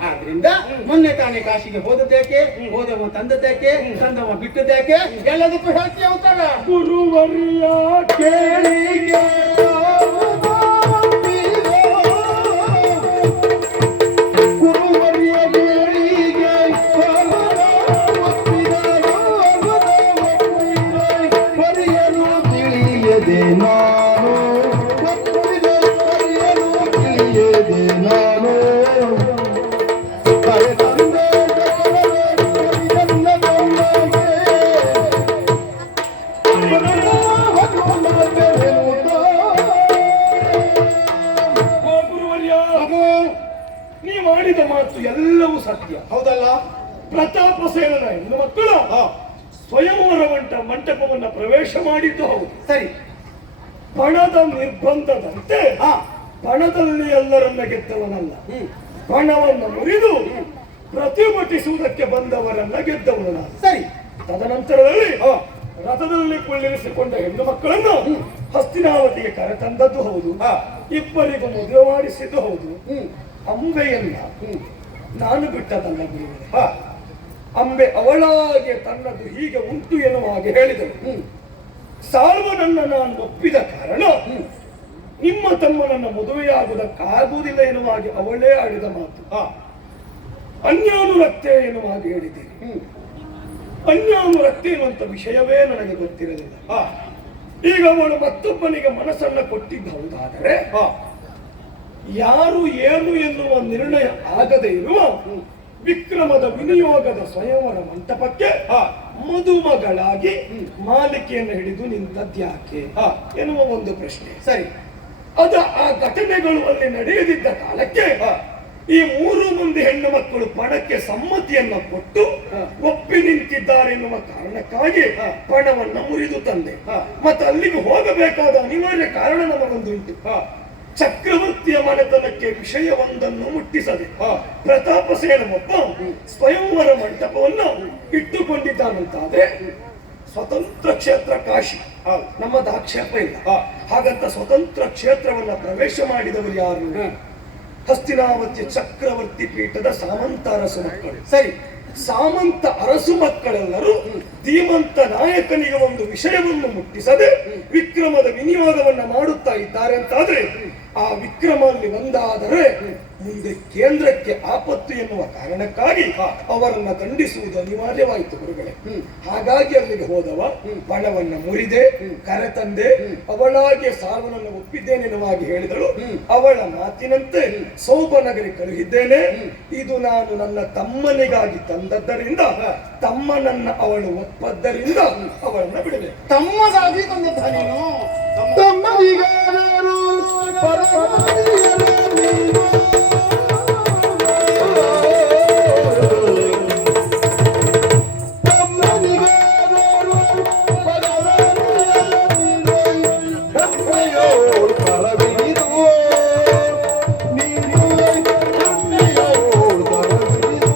ಆದ್ರಿಂದ ಮೊನ್ನೆ ತಾನೇ ಕಾಶಿಗೆ ಹೋದದ್ದೇಕೆ, ಹೋದವ ತಂದದ್ದೇಕೆ, ತಂದವ ಬಿಟ್ಟದ್ದೇಕೆ, ಎಲ್ಲದಕ್ಕೂ ಹೇಳ್ತೀಯ ಉತ್ತರ. ಗುರುವರ್ಯ ಕೇಳಿಗೆ ಗುರುವರ್ಯ ಕೇಳಿಗೆ ಪರಿಯಲು ತಿಳಿಯದೆ ನಾನು, ಪರಿಯಲು ತಿಳಿಯದೆ ನಾನು ನೀ ಮಾಡಿದ ಮಾತು ಎಲ್ಲವೂ ಸತ್ಯ ಹೌದಲ್ಲ? ಪ್ರತಾಪಸೇನನ ಹೆಣ್ಣು ಮಕ್ಕಳು ಸ್ವಯಂವರ ಮಂಟಪವನ್ನ ಪ್ರವೇಶ ಮಾಡಿದ್ದು ಹೌದು. ಸರಿ, ಪಣದ ನಿರ್ಬಂಧದಂತೆ ಪಣದಲ್ಲಿ ಎಲ್ಲರನ್ನ ಗೆದ್ದವನಲ್ಲ, ಪಣವನ್ನು ಮುರಿದು ಪ್ರತಿಭಟಿಸುವುದಕ್ಕೆ ಬಂದವರನ್ನ ಗೆದ್ದವನ. ಸರಿ, ತದನಂತರದಲ್ಲಿ ರಥದಲ್ಲಿ ಕುಳ್ಳಿರಿಸಿಕೊಂಡ ಹೆಣ್ಣು ಮಕ್ಕಳನ್ನು ಹಸ್ತಿನಾವತಿಗೆ ಕರೆತಂದದ್ದು ಹೌದು, ಇಬ್ಬರಿಗೂ ಮದುವೆ ಮಾಡಿಸಿದ್ದು ಹೌದು. ಅಂಬೆಯನ್ನ ನಾನು ಬಿಟ್ಟದಲ್ಲ ಗುರುಗಳೇ, ಅಂಬೆ ಅವಳಾಗೆ ತನ್ನದು ಹೀಗೆ ಉಂಟು ಎನ್ನುವ ಹಾಗೆ ಹೇಳಿದಳು. ಸಾಲ್ವನನ್ನ ನಾನು ಒಪ್ಪಿದ ಕಾರಣ ನಿಮ್ಮ ತಮ್ಮನನ್ನ ಮದುವೆಯಾಗುವುದಕ್ಕಾಗುವುದಿಲ್ಲ ಎನ್ನುವ ಹಾಗೆ ಅವಳೇ ಆಡಿದ ಮಾತು. ಅನ್ಯಾನುರಕ್ತೆ ಎನ್ನುವ ಹಾಗೆ ಹೇಳಿದ್ದೀರಿ. ಅನ್ಯಾನುರಕ್ತೆ ಎನ್ನುವಂತ ವಿಷಯವೇ ನನಗೆ ಗೊತ್ತಿರಲಿಲ್ಲ. ಈಗ ಅವಳು ಮತ್ತೊಬ್ಬನಿಗೆ ಮನಸ್ಸನ್ನ ಕೊಟ್ಟಿದ್ದ ಹೌದಾದರೆ ಯಾರು ಏನು ಎನ್ನುವ ನಿರ್ಣಯ ಆಗದೆ ಇರುವ ವಿಕ್ರಮದ ವಿನಿಯೋಗದ ಸ್ವಯಂವರ ಮಂಟಪಕ್ಕೆ ಮದುಮಗಳಾಗಿ ಮಾಲಿಕೆಯನ್ನು ಹಿಡಿದು ನಿಂತದ್ಯಾಕೆ ಎನ್ನುವ ಒಂದು ಪ್ರಶ್ನೆ. ಸರಿ, ಆ ಘಟನೆಗಳು ಅಲ್ಲಿ ನಡೆಯದಿದ್ದ ಕಾಲಕ್ಕೆ ಈ 3 ಮಂದಿ ಹೆಣ್ಣು ಮಕ್ಕಳು ಪಣಕ್ಕೆ ಸಮ್ಮತಿಯನ್ನ ಕೊಟ್ಟು ಒಪ್ಪಿ ನಿಂತಿದ್ದಾರೆ ಎನ್ನುವ ಕಾರಣಕ್ಕಾಗಿ ಪಣವನ್ನ ಮುರಿದು ತಂದೆ. ಮತ್ತೆ ಅಲ್ಲಿಗೆ ಹೋಗಬೇಕಾದ ಅನಿವಾರ್ಯ ಕಾರಣ ನಮಗೊಂದುಂಟು. ಚಕ್ರವರ್ತಿಯ ಮನೆತನಕ್ಕೆ ವಿಷಯವೊಂದನ್ನು ಮುಟ್ಟಿಸದೆ ಪ್ರತಾಪಸೇನ ಒಬ್ಬ ಸ್ವಯಂವರ ಮಂಟಪವನ್ನು ಇಟ್ಟುಕೊಂಡಿದ್ದಾನಂತಾದ್ರೆ ಸ್ವತಂತ್ರ ಕ್ಷೇತ್ರ ಕಾಶಿ, ನಮ್ಮದು ಆಕ್ಷೇಪ ಇಲ್ಲ. ಹಾಗಂತ ಸ್ವತಂತ್ರ ಕ್ಷೇತ್ರವನ್ನ ಪ್ರವೇಶ ಮಾಡಿದವರು ಯಾರು? ಹಸ್ತಿನಾವತಿಯ ಚಕ್ರವರ್ತಿ ಪೀಠದ ಸಾಮಂತ ಅರಸು ಮಕ್ಕಳು. ಸರಿ, ಸಾಮಂತ ಅರಸು ಮಕ್ಕಳೆಲ್ಲರೂ ಧೀಮಂತ ನಾಯಕನಿಗೆ ಒಂದು ವಿಷಯವನ್ನು ಮುಟ್ಟಿಸದೆ ವಿಕ್ರಮದ ವಿನಿಯೋಗವನ್ನ ಮಾಡುತ್ತಾ ಇದ್ದಾರೆ ಅಂತಾದ್ರೆ ಆ ವಿಕ್ರಮ ಅಲ್ಲಿ ಒಂದಾದರೆ ಮುಂದೆ ಕೇಂದ್ರಕ್ಕೆ ಆಪತ್ತು ಎನ್ನುವ ಕಾರಣಕ್ಕಾಗಿ ಅವರನ್ನ ದಂಡಿಸುವುದು ಅನಿವಾರ್ಯವಾಯಿತು ಗುರುಗಳೇ. ಹಾಗಾಗಿ ಅಲ್ಲಿಗೆ ಹೋದವ ಬಣವನ್ನ ಮುರಿದೆ ಕರೆತಂದೆ, ಅವಳಾಗೆ ಸಾವನನ್ನು ಒಪ್ಪಿದ್ದೇನೆನ್ನುವಾಗಿ ಹೇಳಿದಳು. ಅವಳ ಮಾತಿನಂತೆ ಸೌಭನಗರಿ ಕಳುಹಿದ್ದೇನೆ. ಇದು ನಾನು ನನ್ನ ತಮ್ಮನಿಗಾಗಿ ತಂದದ್ದರಿಂದ, ತಮ್ಮನನ್ನ ಅವಳು ಒಪ್ಪದ್ದರಿಂದ ಅವಳನ್ನ ಬಿಡಬೇಕು. ತಮ್ಮಗಾಗಿ ತಂದದ್ದ ನೀನು? ತಮ್ಮನಿಗಾದರೂ ಪರಮಾರಿಯರು ನೀನು. ತಮ್ಮನಿಗಾದರೂ ಪರಮಾರಿಯರು ನೀನು. ಹೆಮ್ಮೆಯೋಳು ಪರವಿರಿದು ನೀನು, ಹೆಮ್ಮೆಯೋಳು ಪರವಿರಿದು.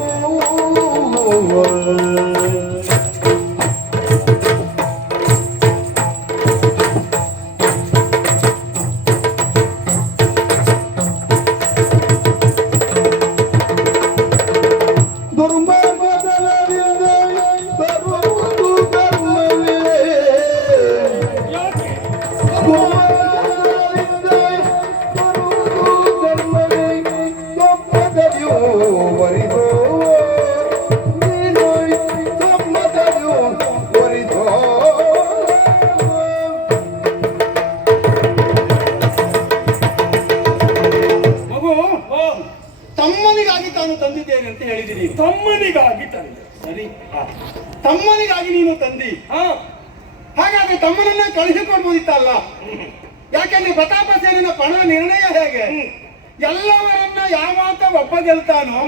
ಮಗು, ತಮ್ಮನಿಗಾಗಿ ತಾನು ತಂದಿದ್ದೇನೆ ಅಂತ ಹೇಳಿದಿರಿ. ತಮ್ಮನಿಗಾಗಿ ತಂದೆ. ಸರಿ, ತಮ್ಮನಿಗಾಗಿ ನೀನು ತಂದಿ. ಹಾಗಾದ್ರೆ ತಮ್ಮನನ್ನ ಕಳಿಸಿಕೊಡ್ಬೋದಿತ್ತಲ್ಲ? ಯಾಕೆಂದ್ರೆ ಪ್ರತಾಪ ಸೇನಿನ ಪಣದ ನಿರ್ಣಯ ಹೇಗೆ? ಎಲ್ಲವರನ್ನ ಯಾವಾತ ಒಬ್ಬ ಗೆಲ್ತಾನೋ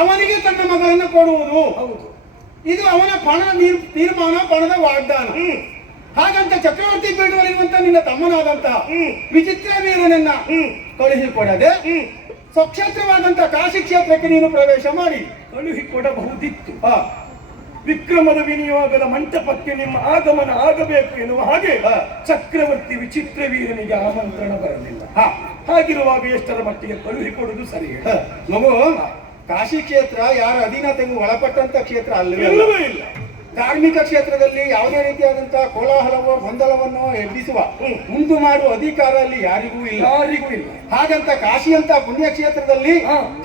ಅವನಿಗೆ ತನ್ನ ಮಗಳನ್ನು ಕೊಡುವುದು. ಹೌದು, ಇದು ಅವನ ತೀರ್ಮಾನ, ಪಣದ ವಾಗ್ದಾನ. ಹಾಗಂತ ಚಕ್ರವರ್ತಿ ಪೀಠದಲ್ಲಿರುವಂತ ನಿನ್ನ ತಮ್ಮನಾದಂತಹ ವಿಚಿತ್ರ ವೀರನನ್ನ ಕಳುಹಿಕೊಡದೆ ಸ್ವಕ್ಷೇತ್ರವಾದಂತ ಕಾಶಿ ಕ್ಷೇತ್ರಕ್ಕೆ ನೀನು ಪ್ರವೇಶ ಮಾಡಿ ಕಳುಹಿಕೊಡಬಹುದಿತ್ತು. ವಿಕ್ರಮದ ವಿನಿಯೋಗದ ಮಂಟಪಕ್ಕೆ ನಿಮ್ಮ ಆಗಮನ ಆಗಬೇಕು ಎನ್ನುವ ಹಾಗೆ ಚಕ್ರವರ್ತಿ ವಿಚಿತ್ರ ವೀರನಿಗೆ ಆಮಂತ್ರಣ ಬರಲಿಲ್ಲ. ಹಾಗಿರುವಾಗ ಎಷ್ಟರ ಮಟ್ಟಿಗೆ ಕಳುಹಿಕೊಡುವುದು ಸರಿ? ಮಗು, ಕಾಶಿ ಕ್ಷೇತ್ರ ಯಾರ ಅಧೀನತೆಗೂ ಒಳಪಟ್ಟಂತ ಕ್ಷೇತ್ರ ಅಲ್ಲವೇ ಇಲ್ಲ. ಧಾರ್ಮಿಕ ಕ್ಷೇತ್ರದಲ್ಲಿ ಯಾವುದೇ ರೀತಿಯಾದಂತಹ ಕೋಲಾಹಲವೋ ಗೊಂದಲವನ್ನು ಎಬ್ಬಿಸುವ ಮುಂದು ಮಾಡುವ ಅಧಿಕಾರ ಅಲ್ಲಿ ಯಾರಿಗೂ ಇಲ್ಲ. ಹಾಗಂತ ಕಾಶಿ ಅಂತ ಪುಣ್ಯ ಕ್ಷೇತ್ರದಲ್ಲಿ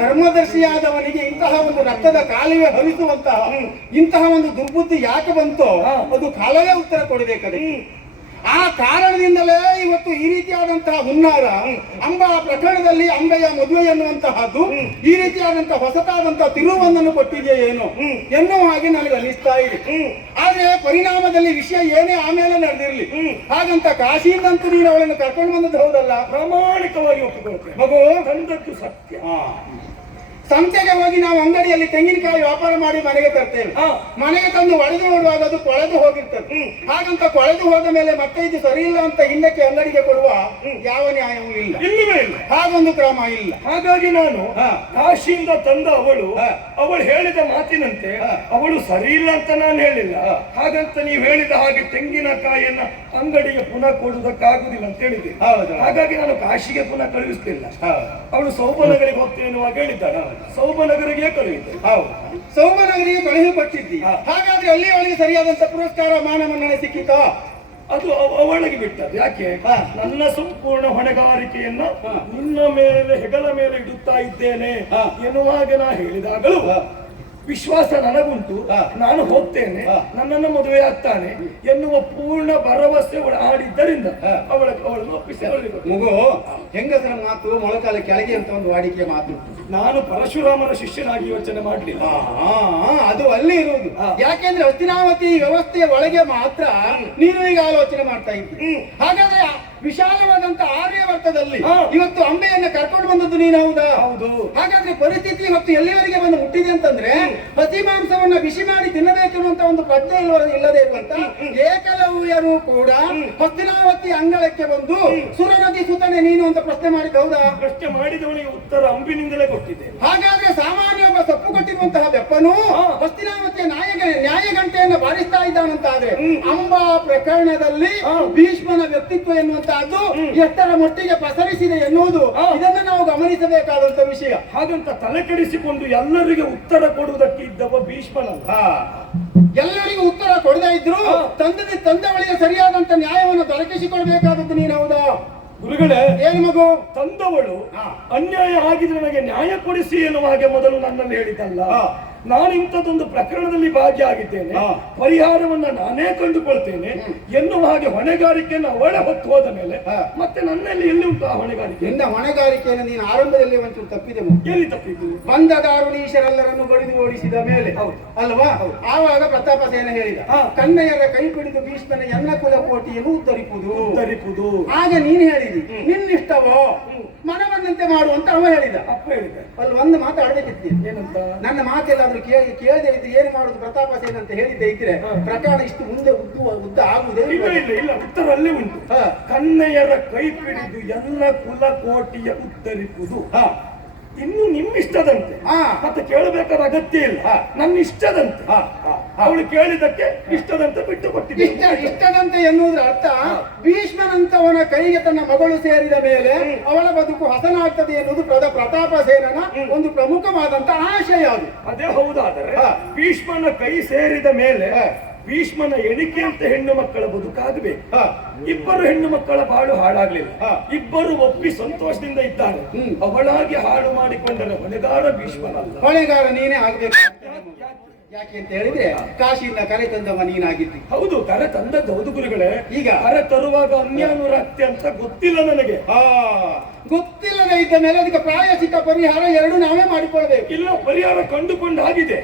ಧರ್ಮದರ್ಶಿಯಾದವನಿಗೆ ಇಂತಹ ಒಂದು ರಕ್ತದ ಕಾಲುವೆ ಹರಿಸುವಂತಹ ಇಂತಹ ಒಂದು ದುರ್ಬುದ್ಧಿ ಯಾಕೆ ಬಂತೋ ಅದು ಕಾಲವೇ ಉತ್ತರ ಕೊಡಬೇಕದೆ. ಆ ಕಾರಣದಿಂದಲೇ ಇವತ್ತು ಈ ರೀತಿಯಾದಂತಹ ಹುನ್ನಾರ, ಅಂಬಾ ಪ್ರಕರಣದಲ್ಲಿ ಅಂಬೆಯ ಮದುವೆ ಎನ್ನುವಂತಹದ್ದು ಈ ರೀತಿಯಾದಂತಹ ಹೊಸತಾದಂತಹ ತಿರುವೊಂದನ್ನು ಕೊಟ್ಟಿದೆಯೇ ಏನು ಎನ್ನುವ ಹಾಗೆ ನನಗೆ ಅನಿಸ್ತಾ ಇದೆ. ಆದ್ರೆ ಪರಿಣಾಮದಲ್ಲಿ ವಿಷಯ ಏನೇ ಆಮೇಲೆ ನಡೆದಿರ್ಲಿ, ಹಾಗಂತ ಕಾಶಿಯಿಂದಂತೂ ನೀನು ಅವಳನ್ನು ಕರ್ಕೊಂಡು ಬಂದದ್ದು ಹೌದಲ್ಲ? ಪ್ರಾಮಾಣಿಕವಾಗಿ ಒಪ್ಪಿಕೊಳ್ತೇನೆ ಮಗು, ತಂದದ್ದು ಸತ್ಯ. ಸಂತೆಗೆ ಹೋಗಿ ನಾವು ಅಂಗಡಿಯಲ್ಲಿ ತೆಂಗಿನಕಾಯಿ ವ್ಯಾಪಾರ ಮಾಡಿ ಮನೆಗೆ ತರ್ತೇವೆ. ಮನೆಗೆ ತಂದು ಒಡೆದು ನೋಡುವಾಗ ಅದು ಕೊಳೆದು ಹೋಗಿರ್ತದೆ. ಹಾಗಂತ ಕೊಳೆದು ಹೋದ ಮೇಲೆ ಮತ್ತೆ ಇದು ಸರಿ ಇಲ್ಲ ಅಂತ ಹಿಂದಕ್ಕೆ ಅಂಗಡಿಗೆ ಕೊಡುವ ಯಾವ ನ್ಯಾಯವೂ ಇಲ್ಲ. ಇಲ್ಲವೇ ಇಲ್ಲ, ಹಾಗೊಂದು ಕ್ರಮ ಇಲ್ಲ. ಹಾಗಾಗಿ ನಾನು ಕಾಶಿಯಿಂದ ತಂದ ಅವಳು ಹೇಳಿದ ಮಾತಿನಂತೆ ಅವಳು ಸರಿ ಇಲ್ಲ ಅಂತ ನಾನು ಹೇಳಿಲ್ಲ. ಹಾಗಂತ ನೀವು ಹೇಳಿದ ಹಾಗೆ ತೆಂಗಿನಕಾಯಿಯನ್ನ ಅಂಗಡಿಗೆ ಪುನಃ ಕೊಡುವುದಕ್ಕಾಗುದಿಲ್ಲ ಅಂತ ಹೇಳಿದೆ. ಹಾಗಾಗಿ ನಾನು ಕಾಶಿಗೆ ಪುನಃ ಕಳುಹಿಸ್ತಿಲ್ಲ. ಅವಳು ಸೌಭನಗರಿಗೆ ಹೋಗ್ತೇನೆ ಎನ್ನುವಾಗ ಹೇಳಿದ್ದಾಳೆ. ಸೌಭನಗರಿಗೆ ಕಳುಹಿದ್ದೆ. ಸೌಭನಗರಿಗೆ ಕಳುಹಿಕೊಟ್ಟಿದ್ದಿ. ಹಾಗಾದ್ರೆ ಅಲ್ಲಿ ಅವಳಿಗೆ ಸರಿಯಾದಂತ ಪುರಸ್ಕಾರ, ಮಾನ ಮನ್ನಣೆ ಸಿಕ್ಕಿತಾ? ಅದು ಅವಳಿಗೆ ಬಿಟ್ಟದ್ದು. ಯಾಕೆ? ನನ್ನ ಸಂಪೂರ್ಣ ಹೊಣೆಗಾರಿಕೆಯನ್ನ ನಿನ್ನ ಮೇಲೆ, ಹೆಗಲ ಮೇಲೆ ಇಡುತ್ತಾ ಇದ್ದೇನೆ ಎನ್ನುವಾಗ ನಾ ಹೇಳಿದಾಗಲೂ ವಿಶ್ವಾಸ ನನಗುಂಟು, ನಾನು ಹೋಗ್ತೇನೆ, ನನ್ನನ್ನು ಮದುವೆ ಆಗ್ತಾನೆ ಎನ್ನುವ ಪೂರ್ಣ ಭರವಸೆ ಆಡಿದ್ದರಿಂದ ಅವಳನ್ನು ಒಪ್ಪಿಸಿ. ಮಗು, ಹೆಂಗಸರ ಮಾತು ಮೊಳಕಾಲ ಕೆಳಗೆ ಅಂತ ಒಂದು ವಾಡಿಕೆ ಮಾತು. ನಾನು ಪರಶುರಾಮನ ಶಿಷ್ಯನಾಗಿ ಯೋಚನೆ ಮಾಡಲಿಲ್ಲ. ಅದು ಅಲ್ಲಿ ಇರುವುದು. ಯಾಕೆಂದ್ರೆ ಹಸ್ತಿನಾವತಿ ವ್ಯವಸ್ಥೆಯ ಒಳಗೆ ಮಾತ್ರ ನೀನು ಈಗ ಆಲೋಚನೆ ಮಾಡ್ತಾ ಇದ್ದಿ. ಹಾಗಾದ್ರೆ ವಿಶಾಲವಾದಂತ ಆರ್ಯವರ್ತದಲ್ಲಿ ಇವತ್ತು ಅಂಬೆಯನ್ನ ಕರ್ಕೊಂಡು ಬಂದದ್ದು ನೀನು ಹೌದಾ? ಹೌದು. ಹಾಗಾದ್ರೆ ಪರಿಸ್ಥಿತಿ ಇವತ್ತು ಎಲ್ಲಿವರೆಗೆ ಬಂದು ಮುಟ್ಟಿದೆ ಅಂತಂದ್ರೆ ಹಸಿ ಮಾಂಸವನ್ನ ಬಿಸಿ ಮಾಡಿ ತಿನ್ನಬೇಕೆನ್ನುವಂತ ಒಂದು ಪ್ರಜ್ಞೆ ಇಲ್ಲದೆ ಇರುವಂತ ಏಕಲವ್ಯರು ಕೂಡ ಹಸ್ತಿನಾವತಿ ಅಂಗಳಕ್ಕೆ ಬಂದು ಸುರನದಿ ಸುತನೆ ನೀನು ಅಂತ ಪ್ರಶ್ನೆ ಮಾಡಿದ ಹೌದಾ? ಪ್ರಶ್ನೆ ಮಾಡಿದವನಿಗೆ ಉತ್ತರ ಅಂಬಿನಿಂದಲೇ ಕೊಟ್ಟಿದೆ. ಹಾಗಾದ್ರೆ ಸಾಮಾನ್ಯ ಒಬ್ಬ ಸೊಪ್ಪು ಕೊಟ್ಟಿರುವಂತಹ ಬೆಪ್ಪನು ಹಸ್ತಿನಾವತಿಯ ನ್ಯಾಯಗಂಟೆಯನ್ನು ಬಾರಿಸ್ತಾ ಇದ್ದಾನಂತಾದ್ರೆ ಅಂಬಾ ಪ್ರಕರಣದಲ್ಲಿ ಭೀಷ್ಮನ ವ್ಯಕ್ತಿತ್ವ ಎನ್ನುವಂತಹದ್ದು ಎಷ್ಟರ ಮಟ್ಟಿಗೆ ಪಸರಿಸಿದೆ ಎನ್ನುವುದು ಇದನ್ನ ನಾವು ಗಮನಿಸಬೇಕಾದಂತ ವಿಷಯ. ಹಾಗಂತ ತಲೆ ಕೆಡಿಸಿಕೊಂಡು ಎಲ್ಲರಿಗೆ ಉತ್ತರ ಕೊಡುವುದಕ್ಕೆ ಇದ್ದವ ಭೀಷ್ಮನಲ್ಲ. ಎಲ್ಲರಿಗೂ ಉತ್ತರ ಕೊಡದೇ ಇದ್ರು ತಂದವಳಿಗೆ ಸರಿಯಾದಂತ ನ್ಯಾಯವನ್ನು ದೊರಕಿಸಿಕೊಡ್ಬೇಕಾದದ್ದು ನೀನು ಹೌದಾ? ಗುರುಗಳೇ, ಏನು ಮಗು? ತಂದವಳು ಹಾ. ಅನ್ಯಾಯ ಆಗಿದೆ ನನಗೆ ನ್ಯಾಯ ಕೊಡಿಸಿ ಎನ್ನುವ ಹಾಗೆ ಮೊದಲು ನನ್ನನ್ನು ಹೇಳಿದ್ದಲ್ಲ. ಹಾ. ನಾನು ಇಂಥದ್ದೊಂದು ಪ್ರಕರಣದಲ್ಲಿ ಭಾಗಿಯಾಗಿದ್ದೇನೆ, ಹಾ. ಪರಿಹಾರವನ್ನ ನಾನೇ ಕಂಡುಕೊಳ್ತೇನೆ ಎನ್ನುವ ಹಾಗೆ ಹೊಣೆಗಾರಿಕೆಯನ್ನು ಅವಳ ಹೊತ್ತು ಹೋದ ಮೇಲೆ ಹಾ. ಮತ್ತೆ ನನ್ನಲ್ಲಿ ಎಲ್ಲಿ ಉಂಟು ಆ ಹೊಣೆಗಾರಿಕೆ? ನಿನ್ನ ಹೊಣೆಗಾರಿಕೆಯನ್ನು ನೀನು ಆರಂಭದಲ್ಲಿ ಒಂಚೂರು ತಪ್ಪಿದೆ ಮಗು. ಎಲ್ಲಿ ತಪ್ಪಿದ್ದು? ಬಂದ ದಾರುಣೀಶರೆಲ್ಲರನ್ನು ಬಡಿದು ಓಡಿಸಿದ ಮೇಲೆ ಹೌದು. ಅಲ್ವಾ? ಆವಾಗ ಪ್ರತಾಪ ಸೇನ ಹೇಳಿದ, ಹಾ. ಕನ್ನಯ್ಯರ ಕೈ ಹಿಡಿದು ಭೀಷ್ಮನ ಎನ್ನ ಕುಲ ಕೋಟಿಯನ್ನು ಉತ್ತರಿಪುದು. ಆಗ ನೀನು ಹೇಳಿದಿ ನಿನ್ನಿಷ್ಟವೋ ಮನ ಬಂದಂತೆ ಮಾಡುವಂತ ಅವ ಹೇಳಿದ. ಅಪ್ಪ ಹೇಳಿದ. ಅಲ್ಲಿ ಒಂದು ಮಾತು ಆಡ್ಬೇಕಿತ್ತು. ಏನಂತ? ನನ್ನ ಮಾತೆಲ್ಲಾದ್ರೂ ಕೇಳದೆ ಇದ್ದು ಏನು ಮಾಡುದು ಪ್ರತಾಪ ಸೇನ ಅಂತ ಹೇಳಿದ್ದೆ ಇದ್ರೆ ಪ್ರಕರಣ ಇಷ್ಟು ಮುಂದೆ ಉದ್ದ ಆಗುವುದೇ ಇಲ್ಲ ಇಲ್ಲ ಇಲ್ಲ, ಉತ್ತರ ಅಲ್ಲೇ ಉಂಟು. ಹಾ. ಕನ್ನಯ್ಯರ ಕೈ ಪಿಡಿದು ಎಲ್ಲ ಕುಲ ಕೋಟಿಯ ಉತ್ತರಿಪುದು. ಹಾ. ಇನ್ನು ನಿಮ್ಮ ಇಷ್ಟದಂತೆ. ಹಾ. ಮತ್ತೆ ಕೇಳಬೇಕಾದ ಅಗತ್ಯ ಇಲ್ಲ. ನನ್ನ ಇಷ್ಟದಂತೆ. ಹಾ. ಅವಳು ಕೇಳಿದಕ್ಕೆ ಇಷ್ಟದಂತೆ ಬಿಟ್ಟು ಕೊಟ್ಟಿದ್ದೆ. ಇಷ್ಟದಂತೆ ಎನ್ನುವುದರ ಅರ್ಥ ಭೀಷ್ಮನಂತವನ ಕೈಗೆ ತನ್ನ ಮಗಳು ಸೇರಿದ ಮೇಲೆ ಅವಳ ಬದುಕು ಹಸನಾಗ್ತದೆ ಎನ್ನುವುದು ಪ್ರತಾಪ ಸೇನನ ಒಂದು ಪ್ರಮುಖವಾದಂತ ಆಶಯ ಅದು. ಅದೇ ಹೌದಾದರೆ ಹಾ. ಭೀಷ್ಮನ ಕೈ ಸೇರಿದ ಮೇಲೆ ಹಾ. ಭೀಷ್ಮನ ಎಣಿಕೆ ಅಂತ ಹೆಣ್ಣು ಮಕ್ಕಳ ಬದುಕಾಗಬೇಕು. ಹಾ. ಇಬ್ಬರು ಹೆಣ್ಣು ಮಕ್ಕಳ ಬಾಳು ಹಾಳಾಗ್ಲಿಲ್ಲ. ಹಾ. ಇಬ್ಬರು ಒಪ್ಪಿ ಸಂತೋಷದಿಂದ ಇದ್ದಾರೆ. ಅವಳಾಗಿ ಹಾಳು ಮಾಡಿಕೊಂಡರೆ ಹೊಣೆಗಾರ ಭೀಷ್ಮನಲ್ಲ. ಹೊಣೆಗಾರ ನೀನೇ ಆಗ್ಬೇಕು. ಯಾಕೆ? ಯಾಕೆ ಅಂತ ಹೇಳಿದ್ರೆ ಕಾಶಿಯಿಂದ ಕರೆ ತಂದವ ನೀನಾಗಿದ್ದಿ. ಹೌದು, ಕರೆ ತಂದದ್ದು ಹೌದು ಗುರುಗಳೇ. ಈಗ ಕರೆ ತರುವಾಗ ಅನ್ಯಾನುರಾಕ್ತಿ ಅಂತ ಗೊತ್ತಿಲ್ಲ ನನಗೆ. ಗೊತ್ತಿಲ್ಲದೆ ಇದ್ದ ಮೇಲೆ ಅದಕ್ಕೆ ಪ್ರಾಯಶ್ಚಿತ್ತ ಪರಿಹಾರ ಎರಡು ನಾವೇ ಮಾಡಿಕೊಳ್ಬೇಕು. ಇಲ್ಲ, ಪರಿಹಾರ ಕಂಡುಕೊಂಡು ಆಗಿದೆ.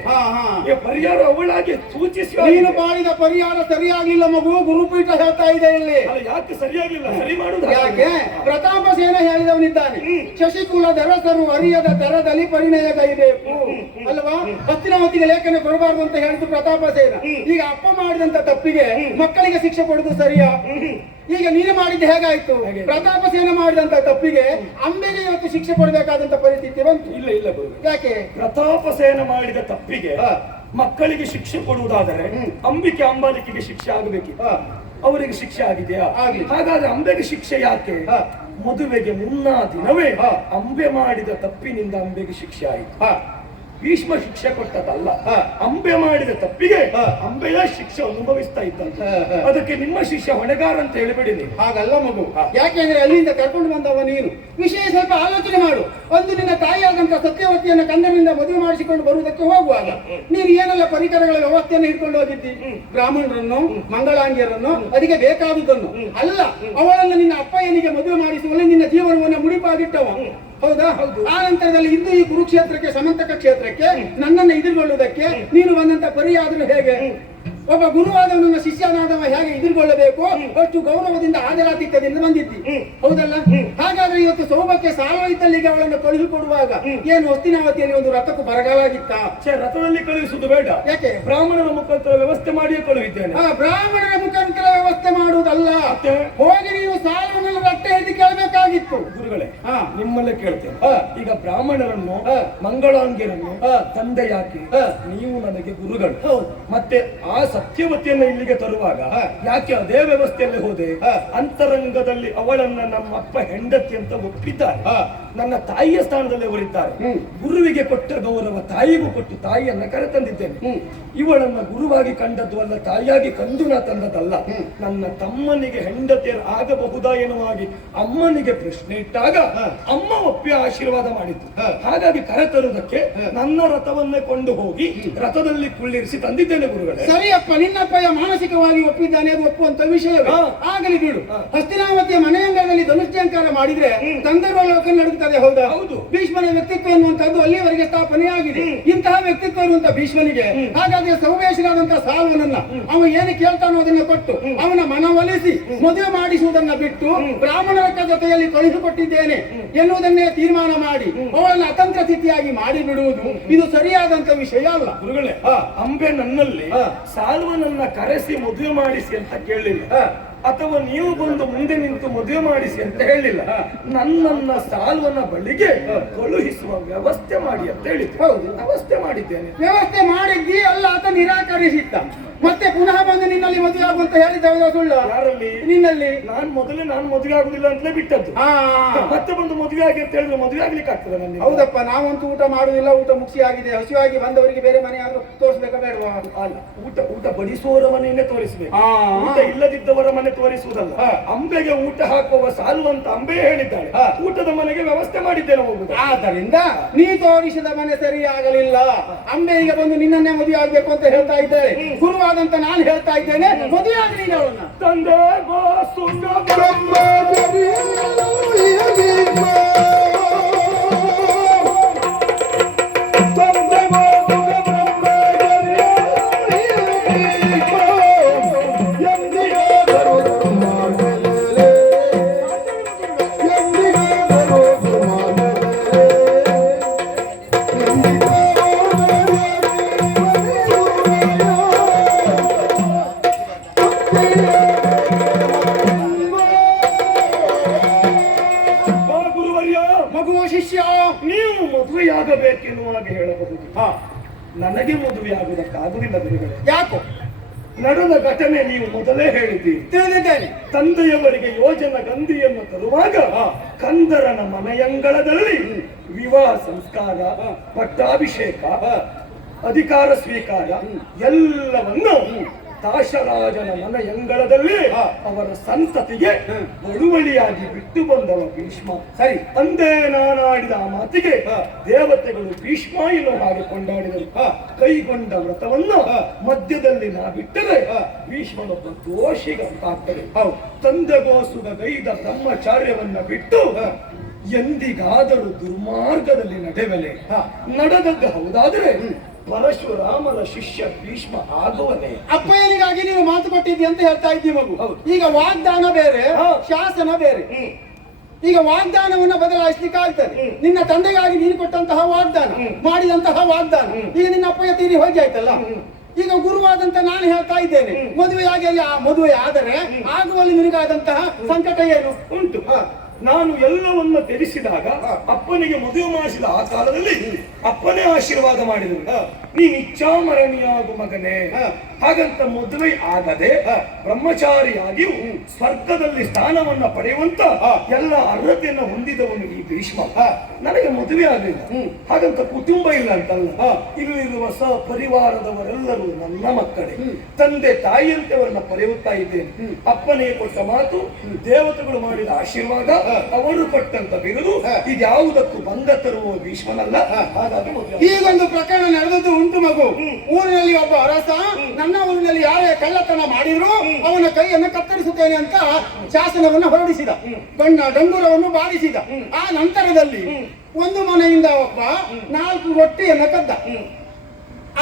ಈ ಪರಿಹಾರ ಅವಳಾಗಿ ಸೂಚಿಸಿ ನೀನು ಮಾಡಿದ ಪರಿಹಾರ ಸರಿಯಾಗಿಲ್ಲ ಮಗು. ಗುರುಪೀಠ ಹೇಳ್ತಾ ಇದೆ ಇಲ್ಲಿ. ಅಲ್ಲ, ಯಾಕೆ ಸರಿಯಾಗಿಲ್ಲ? ಸರಿ ಮಾಡುದು ಯಾಕೆ? ಪ್ರತಾಪ ಸೇನ ಹೇಳಿದವನಿದ್ದಾನೆ, ಶಶಿಕುಲ ದರಸರು ಅರಿಯದ ದರದಲ್ಲಿ ಪರಿಣಯ ಗೈಬೇಕು ಅಲ್ವಾ? ಹಸ್ತಿನಾವತಿಗೆ ಲೇಖನ ಕೊಡಬಾರ್ದು ಅಂತ ಹೇಳಿದ್ದು ಪ್ರತಾಪ ಸೇನ. ಈಗ ಅಪ್ಪ ಮಾಡಿದಂತ ತಪ್ಪಿಗೆ ಮಕ್ಕಳಿಗೆ ಶಿಕ್ಷೆ ಕೊಡುದು ಸರಿಯಾ? ಈಗ ನೀನು ಮಾಡಿದ್ದು ಹೇಗಾಯ್ತು? ಪ್ರತಾಪ ಸೇನ ಮಾಡಿದಂತ ತಪ್ಪಿಗೆ ಅಂಬೆಗೆ ಇವತ್ತು ಶಿಕ್ಷೆ ಕೊಡಬೇಕಾದಂತ ಪರಿಸ್ಥಿತಿ ಬಂತು. ಇಲ್ಲ ಇಲ್ಲ ಗುರು, ಯಾಕೆ? ಪ್ರತಾಪ ಸೇನ ಮಾಡಿದ ತಪ್ಪಿಗೆ ಮಕ್ಕಳಿಗೆ ಶಿಕ್ಷೆ ಕೊಡುವುದಾದರೆ ಅಂಬಿಕೆ ಅಂಬಾಲಿಕೆಗೆ ಶಿಕ್ಷೆ ಆಗಬೇಕಿತ್ತು. ಅವರಿಗೆ ಶಿಕ್ಷೆ ಆಗಿದೆಯಾ? ಹಾಗಾದ್ರೆ ಅಂಬೆಗೆ ಶಿಕ್ಷೆ ಯಾಕೆ? ಮದುವೆಗೆ ಮುನ್ನಾ ದಿನವೇ ಅಂಬೆ ಮಾಡಿದ ತಪ್ಪಿನಿಂದ ಅಂಬೆಗೆ ಶಿಕ್ಷೆ ಆಯಿತು. ಭೀಷ್ಮ ಶಿಕ್ಷೆ ಕೊಟ್ಟದಲ್ಲ, ಅಂಬೆ ಮಾಡಿದ ತಪ್ಪಿಗೆ ಅಂಬೆಯ ಶಿಕ್ಷೆ ಅನುಭವಿಸ್ತಾ ಇದ್ದಂತೆ. ಅದಕ್ಕೆ ನಿಮ್ಮ ಶಿಷ್ಯ ಹೊಣೆಗಾರ ಅಂತ ಹೇಳಿಬಿಡಿ. ಹಾಗಲ್ಲ ಮಗು. ಯಾಕೆಂದ್ರೆ ಅಲ್ಲಿಂದ ಕರ್ಕೊಂಡು ಬಂದವ ನೀನು. ವಿಷಯ ಸ್ವಲ್ಪ ಆಲೋಚನೆ ಮಾಡು. ಒಂದು ನಿನ್ನ ತಾಯಿಯಾದಂತ ಸತ್ಯವತಿಯನ್ನ ಕಂದನಿಂದ ಮದುವೆ ಮಾಡಿಸಿಕೊಂಡು ಬರುವುದಕ್ಕೆ ಹೋಗುವಾಗ ನೀನು ಏನೆಲ್ಲ ಪರಿಕರಗಳ ವ್ಯವಸ್ಥೆಯನ್ನು ಹಿಡ್ಕೊಂಡು ಹೋಗಿದ್ದಿ? ಬ್ರಾಹ್ಮಣರನ್ನು, ಮಂಗಳಾಂಗಿಯರನ್ನು, ಅದಕ್ಕೆ ಬೇಕಾದುದನ್ನು ಅಲ್ಲ, ಅವಳನ್ನು ನಿನ್ನ ಅಪ್ಪಯ್ಯನಿಗೆ ಮದುವೆ ಮಾಡಿಸುವಲ್ಲಿ ನಿನ್ನ ಜೀವನವನ್ನು ಮುಡಿಪಾಗಿಟ್ಟವ. ಹೌದಾ? ಆ ನಂತರದಲ್ಲಿ ಇಂದು ಈ ಕುರುಕ್ಷೇತ್ರಕ್ಕೆ ಸಮಂತಕ ಕ್ಷೇತ್ರಕ್ಕೆ ನನ್ನನ್ನು ಎದುರುಗೊಳ್ಳುವುದಕ್ಕೆ ನೀನು ಬಂದಂತ ಪರಿಯಾದರೂ ಹೇಗೆ? ಒಬ್ಬ ಗುರುವಾದವನನ್ನ ಶಿಷ್ಯನಾದವ ಹೇಗೆ ಎದುರುಗೊಳ್ಳಬೇಕು ಅಷ್ಟು ಗೌರವದಿಂದ ಆದರಾತಿಥ್ಯದಿಂದ ಬಂದಿದ್ದಿ. ಹೌದಲ್ಲ? ಹಾಗಾದ್ರೆ ಇವತ್ತು ಸೌಭಾಗ್ಯ ಸಾರ್ವಹಿತಲ್ಲಿಗೆ ಅವಳನ್ನು ಕಳುಹಿಕೊಡುವಾಗ ಏನು ಹಸ್ತಿನಾವತಿಯಲ್ಲಿ ಒಂದು ರಥಕ್ಕೂ ಬರಗಾಲ ಆಗಿತ್ತ? ರಥದಲ್ಲಿ ಕಳುಹಿಸುವುದು ಬೇಡ. ಯಾಕೆ? ಬ್ರಾಹ್ಮಣರ ಮುಖಾಂತರ ವ್ಯವಸ್ಥೆ ಮಾಡಿಯೇ ಕಳುಹಿದ್ದೇನೆ. ಬ್ರಾಹ್ಮಣರ ಮುಖಾಂತರ ವ್ಯವಸ್ಥೆ ಮಾಡುವುದಲ್ಲ, ಹೋಗಿ ನೀವು ಸಾಲವನ್ನೆಲ್ಲ ರಟ್ಟೆ ಹಿಡಿದು ಕೇಳಬೇಕಾಗಿತ್ತು. ಗುರುಗಳೇ, ನಿಮ್ಮಲ್ಲೇ ಕೇಳ್ತೇನೆ. ಈಗ ಬ್ರಾಹ್ಮಣರನ್ನು, ಮಂಗಳಾಂಗಿಯರನ್ನು ತಂದೆ ಯಾಕೆ? ನೀವು ನನಗೆ ಗುರುಗಳು. ಮತ್ತೆ ಆ ಸತ್ಯವತಿಯನ್ನ ಇಲ್ಲಿಗೆ ತರುವಾಗ ಯಾಕೆ ಅದೇ ವ್ಯವಸ್ಥೆಯಲ್ಲಿ ಹೋದೆ? ಅಂತರಂಗದಲ್ಲಿ ಅವಳನ್ನ ನಮ್ಮ ಅಪ್ಪ ಹೆಂಡತಿ ಅಂತ ಒಪ್ಪಿದ್ದಾರೆ. ನನ್ನ ತಾಯಿಯ ಸ್ಥಾನದಲ್ಲಿ ಅವರಿದ್ದಾರೆ. ಗುರುವಿಗೆ ಕೊಟ್ಟ ಗೌರವ ತಾಯಿಗೂ ಕೊಟ್ಟು ತಾಯಿಯನ್ನ ಕರೆತಂದಿದ್ದೇನೆ. ಇವಳನ್ನ ಗುರುವಾಗಿ ಕಂಡದ್ದು ಅಲ್ಲ, ತಾಯಿಯಾಗಿ ಕಂಡು ನಾ ತಂದದಲ್ಲ. ನನ್ನ ತಮ್ಮನಿಗೆ ಹೆಂಡತಿಯರು ಆಗಬಹುದಾ ಎನ್ನುವಾಗಿ ಅಮ್ಮನಿಗೆ ಪ್ರಶ್ನೆ ಇಟ್ಟಾಗ ಅಮ್ಮ ಒಪ್ಪಿ ಆಶೀರ್ವಾದ ಮಾಡಿದ್ದು. ಹಾಗಾಗಿ ಕರೆತರುವುದಕ್ಕೆ ನನ್ನ ರಥವನ್ನೇ ಕೊಂಡು ಹೋಗಿ ರಥದಲ್ಲಿ ಕುಳ್ಳಿರಿಸಿ ತಂದಿದ್ದೇನೆ ಗುರುಗಳೇ. ಸರಿಯಪ್ಪ, ನಿನ್ನಪ್ಪಯ್ಯ ಮಾನಸಿಕವಾಗಿ ಒಪ್ಪಿದ್ದಾನೆ, ಅದು ಒಪ್ಪುವಂತ ವಿಷಯವೇ. ಆಗಲಿ ಬಿಡು. ಹಸ್ತಿನಾವತಿಯ ಮನೆಯಂಗದಲ್ಲಿ ಧನುಷ್ಠ್ಯಂಕಾರ ಮಾಡಿದ್ರೆ ಗಂಧರ್ವ ಲೋಕ ನಡುತ್ತದೆ. ಹೌದಾ? ಹೌದು. ಭೀಷ್ಮನ ವ್ಯಕ್ತಿತ್ವ ಎನ್ನುವಂತದ್ದು ಅಲ್ಲಿವರೆಗೆ ಸ್ಥಾಪನೆಯಾಗಿದೆ. ಇಂತಹ ವ್ಯಕ್ತಿತ್ವ ಇರುವಂತಹ ಭೀಷ್ಮನಿಗೆ ಹಾಗಾಗಿ ಸೌವೇಶನಾದಂತಹ ಸಾಲ್ವನನ್ನ ಅವ ಏನು ಕೇಳ್ತಾನೋ ಅದನ್ನ ಕೊಟ್ಟು ಅವನ ಮನವೊಲಿಸಿ ಮದುವೆ ಮಾಡಿಸುವುದನ್ನ ಬಿಟ್ಟು ಬ್ರಾಹ್ಮಣರ ಜೊತೆಯಲ್ಲಿ ಕಳುಹಿಸಿಕೊಟ್ಟಿದ್ದೇನೆ ಎನ್ನುವುದನ್ನೇ ತೀರ್ಮಾನ ಮಾಡಿ ಅವಳನ್ನ ಅತಂತ್ರ ಸ್ಥಿತಿಯಾಗಿ ಮಾಡಿ ಬಿಡುವುದು ಇದು ಸರಿಯಾದಂತ ವಿಷಯ ಅಲ್ಲ. ಗುರುಗಳೇ, ಅಂಬೆ ನನ್ನಲ್ಲಿ ಸಾಲ್ವನನ್ನ ಕರೆಸಿ ಮದುವೆ ಮಾಡಿಸಿ ಅಂತ ಕೇಳಲಿಲ್ಲ, ಅಥವಾ ನೀವು ಬಂದು ಮುಂದೆ ನಿಂತು ಮದುವೆ ಮಾಡಿಸಿ ಅಂತ ಹೇಳಿಲ್ಲ. ನನ್ನನ್ನ ಸಾಲ್ವನ ಬಳಿಗೆ ಕಳುಹಿಸುವ ವ್ಯವಸ್ಥೆ ಮಾಡಿ ಅಂತ ಹೇಳಿದ್ರು. ಹೌದು, ವ್ಯವಸ್ಥೆ ಮಾಡಿದ್ದೇನೆ. ವ್ಯವಸ್ಥೆ ಮಾಡಿದ್ದಿ ಅಲ್ಲ, ಆತ ನಿರಾಕರಿಸಿದ್ದ. ಮತ್ತೆ ಪುನಃ ಬಂದು ನಿನ್ನಲ್ಲಿ ಮದುವೆ ಆಗುವಂತ ಹೇಳಿದ್ದವ ಸುಳ್ಳು? ಯಾರಲ್ಲಿ? ನಿನ್ನಲ್ಲಿ. ನಾನು ಮದುವೆ ಆಗುದಿಲ್ಲ ಅಂತಲೇ ಬಿಟ್ಟದ್ದು. ಹಾ ಮತ್ತೆ ಬಂದು ಮದುವೆ ಆಗಿ ಅಂತ ಹೇಳಿದ್ರೆ ಮದುವೆ ಆಗ್ಲಿಕ್ಕೆ ಆಗ್ತದೆ ನನಗೆ? ಹೌದಪ್ಪ, ನಾವಂತೂ ಊಟ ಮಾಡುದಿಲ್ಲ, ಊಟ ಮುಗಿಸಿ ಆಗಿದೆ. ಹಸಿವಾಗಿ ಬಂದವರಿಗೆ ಬೇರೆ ಮನೆ ಆದ್ರೂ ತೋರಿಸ್ಬೇಕಾ ಬೇಡವಾ? ಅಲ್ಲ, ಊಟ ಬಡಿಸುವವರ ಮನೆಯನ್ನೇ ತೋರಿಸ್ಬೇಕು, ಊಟ ಇಲ್ಲದಿದ್ದವರ ಮನೆ ತೋರಿಸುವುದಲ್ಲ. ಅಂಬೆಗೆ ಊಟ ಹಾಕುವ ಸಾಲುವಂತ ಅಂಬೆ ಹೇಳಿದ್ದಾಳೆ, ಊಟದ ಮನೆಗೆ ವ್ಯವಸ್ಥೆ ಮಾಡಿದ್ದೇನೆ ಹೋಗುದು. ಆದ್ದರಿಂದ ನೀ ತೋರಿಸಿದ ಮನೆ ಸರಿಯಾಗಲಿಲ್ಲ. ಅಂಬೆ ಈಗ ಬಂದು ನಿನ್ನನ್ನೇ ಮದುವೆ ಆಗ್ಬೇಕು ಅಂತ ಹೇಳ್ತಾ ಇದ್ದಾಳೆ. ಗುರುವಾದಂತ ನಾನು ಹೇಳ್ತಾ ಇದ್ದೇನೆ, ಮದುವೆ ಆಗಲಿ ಅವಳನ್ನ. ತಂದೆ ನೀವು ಮದುವೆಯಾಗಬೇಕೆನ್ನುವಾಗ ಹೇಳಬಹುದು. ನನಗೆ ಮದುವೆ ಆಗುವುದಕ್ಕಾಗುವುದಿಲ್ಲ ಗುರುಗಳೇ. ಯಾಕೋ? ನಡೆದ ಘಟನೆ ನೀವು ಮೊದಲೇ ಹೇಳಿದ್ದೀರಿ. ತಿಳಿದಿದ್ದೇನೆ. ತಂದೆಯವರಿಗೆ ಯೋಜನ ಗಂಧಿಯನ್ನು ತರುವಾಗ ಕಂದರನ ಮನೆಯಂಗಳದಲ್ಲಿ ವಿವಾಹ ಸಂಸ್ಕಾರ, ಪಟ್ಟಾಭಿಷೇಕ, ಅಧಿಕಾರ ಸ್ವೀಕಾರ ಎಲ್ಲವನ್ನು ದಾಶರಾಜನ ಮನೆಯಂಗಳದಲ್ಲಿ ಅವರ ಸಂತತಿಗೆ ಬಳುವಳಿಯಾಗಿ ಬಿಟ್ಟು ಬಂದವ ಭೀಷ್ಮ. ಸರಿ, ಅಂದೇ ನಾನಾಡಿದ ಆ ಮಾತಿಗೆ ದೇವತೆಗಳು ಭೀಷ್ಮ ಎನ್ನುವ ಹಾಗೆ ಕೊಂಡಾಡಿದರು. ಕೈಗೊಂಡ ವ್ರತವನ್ನು ಮಧ್ಯದಲ್ಲಿ ನಾ ಬಿಟ್ಟರೆ ಭೀಷ್ಮನೊಬ್ಬ ದೋಷಿಗಂತಾಗ್ತದೆ. ತಂದೆಗೋಸುಗ ಗೈದ ಬ್ರಹ್ಮಚಾರ್ಯವನ್ನ ಬಿಟ್ಟು ಎಂದಿಗಾದರೂ ದುರ್ಮಾರ್ಗದಲ್ಲಿ ನಡೆವಲೆ. ನಡೆದದ್ದು ಹೌದಾದ್ರೆ ಪರಶುರಾಮನ ಶಿಷ್ಯ ಭೀಷ್ಮ ಆಗುವನೇ. ಅಪ್ಪಯ್ಯನಿಗಾಗಿ ನೀನು ಮಾತು ಕೊಟ್ಟಿದ್ದಿ ಅಂತ ಹೇಳ್ತಾ ಇದ್ದೀವಿ ಮಗು. ಈಗ ವಾಗ್ದಾನ ಬೇರೆ, ಶಾಸನ ಬೇರೆ. ಈಗ ವಾಗ್ದಾನವನ್ನ ಬದಲಾಯಿಸ್ಲಿಕ್ಕೆ ಆಗ್ತದೆ. ನಿನ್ನ ತಂದೆಗಾಗಿ ನೀನು ಕೊಟ್ಟಂತಹ ವಾಗ್ದಾನ, ಮಾಡಿದಂತಹ ವಾಗ್ದಾನ ಈಗ ನಿನ್ನ ಅಪ್ಪಯ್ಯ ತೀರಿ ಹೋಗಿ ಆಯ್ತಲ್ಲ. ಈಗ ಗುರುವಾದಂತ ನಾನು ಹೇಳ್ತಾ ಇದ್ದೇನೆ, ಮದುವೆಯಾಗಿ ಅಲ್ಲಿ ಆ ಮದುವೆ ಆದರೆ ಆಗುವಲ್ಲಿ ನಿನಗಾದಂತಹ ಸಂಕಟ ಏನು ಉಂಟು. ನಾನು ಎಲ್ಲವನ್ನ ತಿಳಿಸಿದಾಗ ಅಪ್ಪನಿಗೆ ಮದುವೆ ಮಾಡಿಸಿದ ಆ ಕಾಲದಲ್ಲಿ ಅಪ್ಪನೇ ಆಶೀರ್ವಾದ ಮಾಡಿದರು, ನೀನು ಇಚ್ಛಾಮರಣಿಯಾಗು ಮಗನೇ. ಹಾಗಂತ ಮದುವೆ ಆಗದೆ ಬ್ರಹ್ಮಚಾರಿಯಾಗಿ ಸ್ವರ್ಗದಲ್ಲಿ ಸ್ಥಾನವನ್ನ ಪಡೆಯುವಂತ ಎಲ್ಲ ಅರ್ಹತೆಯನ್ನು ಹೊಂದಿದವನು ಈ ಭೀಷ್ಮ. ನನಗೆ ಮದುವೆ ಆಗಲಿಲ್ಲ, ಹಾಗಂತ ಕುಟುಂಬ ಇಲ್ಲ ಅಂತಲ್ಲ. ಇಲ್ಲಿರುವ ಸಪರಿವಾರದವರೆಲ್ಲರೂ ನನ್ನ ಮಕ್ಕಳೇ, ತಂದೆ ತಾಯಿಯಂತೆಯವರನ್ನ ಪಡೆಯುತ್ತಾ ಇದ್ದೇನೆ. ಅಪ್ಪನಿಗೆ ಕೊಟ್ಟ ಮಾತು, ದೇವತೆಗಳು ಮಾಡಿದ ಆಶೀರ್ವಾದ, ಅವರು ಕೊಟ್ಟಂತ ಬಿರುದು, ಇದ್ಯಾವುದಕ್ಕೂ ಬಂದ ತರುವ ಭೀಷ್ಮನಲ್ಲ. ಹಾಗಾಗಿ ಈಗೊಂದು ಪ್ರಕರಣ ನಡೆದದ್ದು ಉಂಟು ಮಗು. ಊರಿನಲ್ಲಿ ಒಬ್ಬ ಅರಸ ನನ್ನ ಊರಿನಲ್ಲಿ ಯಾರೇ ಕಳ್ಳತನ ಮಾಡಿದ್ರು ಅವನ ಕೈಯನ್ನು ಕತ್ತರಿಸುತ್ತೇನೆ ಅಂತ ಶಾಸನವನ್ನು ಹೊರಡಿಸಿದ, ಡಂಗುರವನ್ನು ಬಾರಿಸಿದ. ಆ ನಂತರದಲ್ಲಿ ಒಂದು ಮನೆಯಿಂದ ಒಬ್ಬ 4 ರೊಟ್ಟಿಯನ್ನು ಕದ್ದ.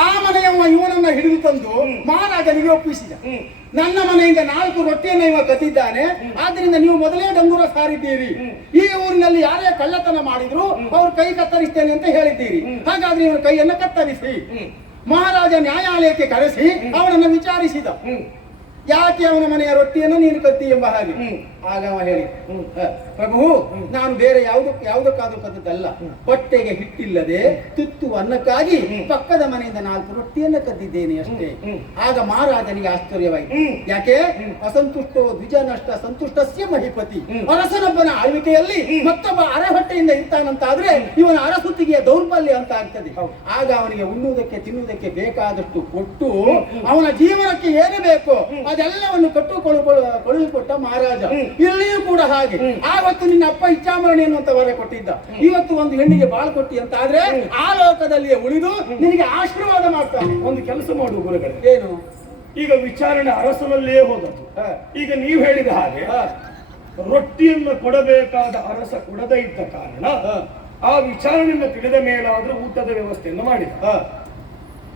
ಆ ಮನೆಯವ ಇವನನ್ನ ಹಿಡಿದು ತಂದು ಮಹಾರಾಜನಿಗೆ ಒಪ್ಪಿಸಿದ. ನನ್ನ ಮನೆಯಿಂದ 4 ರೊಟ್ಟಿಯನ್ನು ಇವ ಕದ್ದಿದ್ದಾನೆ, ಆದ್ರಿಂದ ನೀವು ಮೊದಲೇ ಡಂಗುರ ಸಾರಿದ್ದೀರಿ. ಈ ಊರಿನಲ್ಲಿ ಯಾರೇ ಕಳ್ಳತನ ಮಾಡಿದ್ರು ಅವ್ರ ಕೈ ಕತ್ತರಿಸ್ತೇನೆ ಅಂತ ಹೇಳಿದ್ದೀರಿ. ಹಾಗಾದ್ರೆ ಇವನ ಕೈಯನ್ನು ಕತ್ತರಿಸಿ. ಮಹಾರಾಜ ನ್ಯಾಯಾಲಯಕ್ಕೆ ಕರೆಸಿ ಅವನನ್ನು ವಿಚಾರಿಸಿದ, ಯಾಕೆ ಅವನ ಮನೆಯ ರೊಟ್ಟಿಯನ್ನು ನೀನು ಕತ್ತಿ ಎಂಬ ಹಾಗೆ. ಆಗ ಅವ ಹೇಳಿ, ಪ್ರಭು, ನಾನು ಬೇರೆ ಯಾವುದಕ್ಕಾದ್ರೂ ಕದ್ದದ್ದಲ್ಲ, ಹೊಟ್ಟೆಗೆ ಹಿಟ್ಟಿಲ್ಲದೆ ತುತ್ತು ಅನ್ನಕ್ಕಾಗಿ ಪಕ್ಕದ ಮನೆಯಿಂದ 4 ರೊಟ್ಟಿಯನ್ನು ಕದ್ದಿದ್ದೇನೆ ಅಷ್ಟೇ. ಆಗ ಮಹಾರಾಜನಿಗೆ ಆಶ್ಚರ್ಯವಾಯಿತು. ಯಾಕೆ? ಅಸಂತುಷ್ಟೋ ದ್ವಿಜನಷ್ಟ ಸಂತುಷ್ಟಸ್ಯ ಮಹಿಪತಿ. ಅರಸನೊಬ್ಬನ ಆಳ್ವಿಕೆಯಲ್ಲಿ ಮತ್ತೊಬ್ಬ ಅರೆಹೊಟ್ಟೆಯಿಂದ ಇರ್ತಾನಂತಾದ್ರೆ ಇವನ ಅರಸುತ್ತಿಗೆಯ ದೌರ್ಬಲ್ಯ ಅಂತ ಆಗ್ತದೆ. ಆಗ ಅವನಿಗೆ ಉಣ್ಣುವುದಕ್ಕೆ ತಿನ್ನುವುದಕ್ಕೆ ಬೇಕಾದಷ್ಟು ಕೊಟ್ಟು ಅವನ ಜೀವನಕ್ಕೆ ಏನು ಬೇಕು ಅದೆಲ್ಲವನ್ನು ಕೊಟ್ಟ ಮಹಾರಾಜ. ಇಲ್ಲಿಯೂ ಕೂಡ ಹಾಗೆ. ಆವತ್ತು ನಿನ್ನ ಅಪ್ಪ ಇಚ್ಛಾಮರಣಿ ಅನ್ನುವಂತ ವರ ಕೊಟ್ಟಿದ್ದ, ಇವತ್ತು ಒಂದು ಹೆಣ್ಣಿಗೆ ಬಾಳ್ ಕೊಟ್ಟಿ ಅಂತ ಆದ್ರೆ ಆ ಲೋಕದಲ್ಲಿಯೇ ಉಳಿದು ನಿನಗೆ ಆಶೀರ್ವಾದ ಮಾಡ್ತಾನೆ. ಒಂದು ಕೆಲಸ ಮಾಡುವ ಗುರುಗಳೇ, ಏನು? ಈಗ ವಿಚಾರಣೆ ಅರಸನಲ್ಲೇ ಹೋದದ್ದು. ಈಗ ನೀವು ಹೇಳಿದ ಹಾಗೆ ರೊಟ್ಟಿಯನ್ನು ಕೊಡಬೇಕಾದ ಅರಸ ಕೊಡದೇ ಇದ್ದ ಕಾರಣ ಆ ವಿಚಾರಣೆಯನ್ನು ತಿಳಿದ ಮೇಲಾದ್ರೂ ಊಟದ ವ್ಯವಸ್ಥೆಯನ್ನು ಮಾಡಿದ.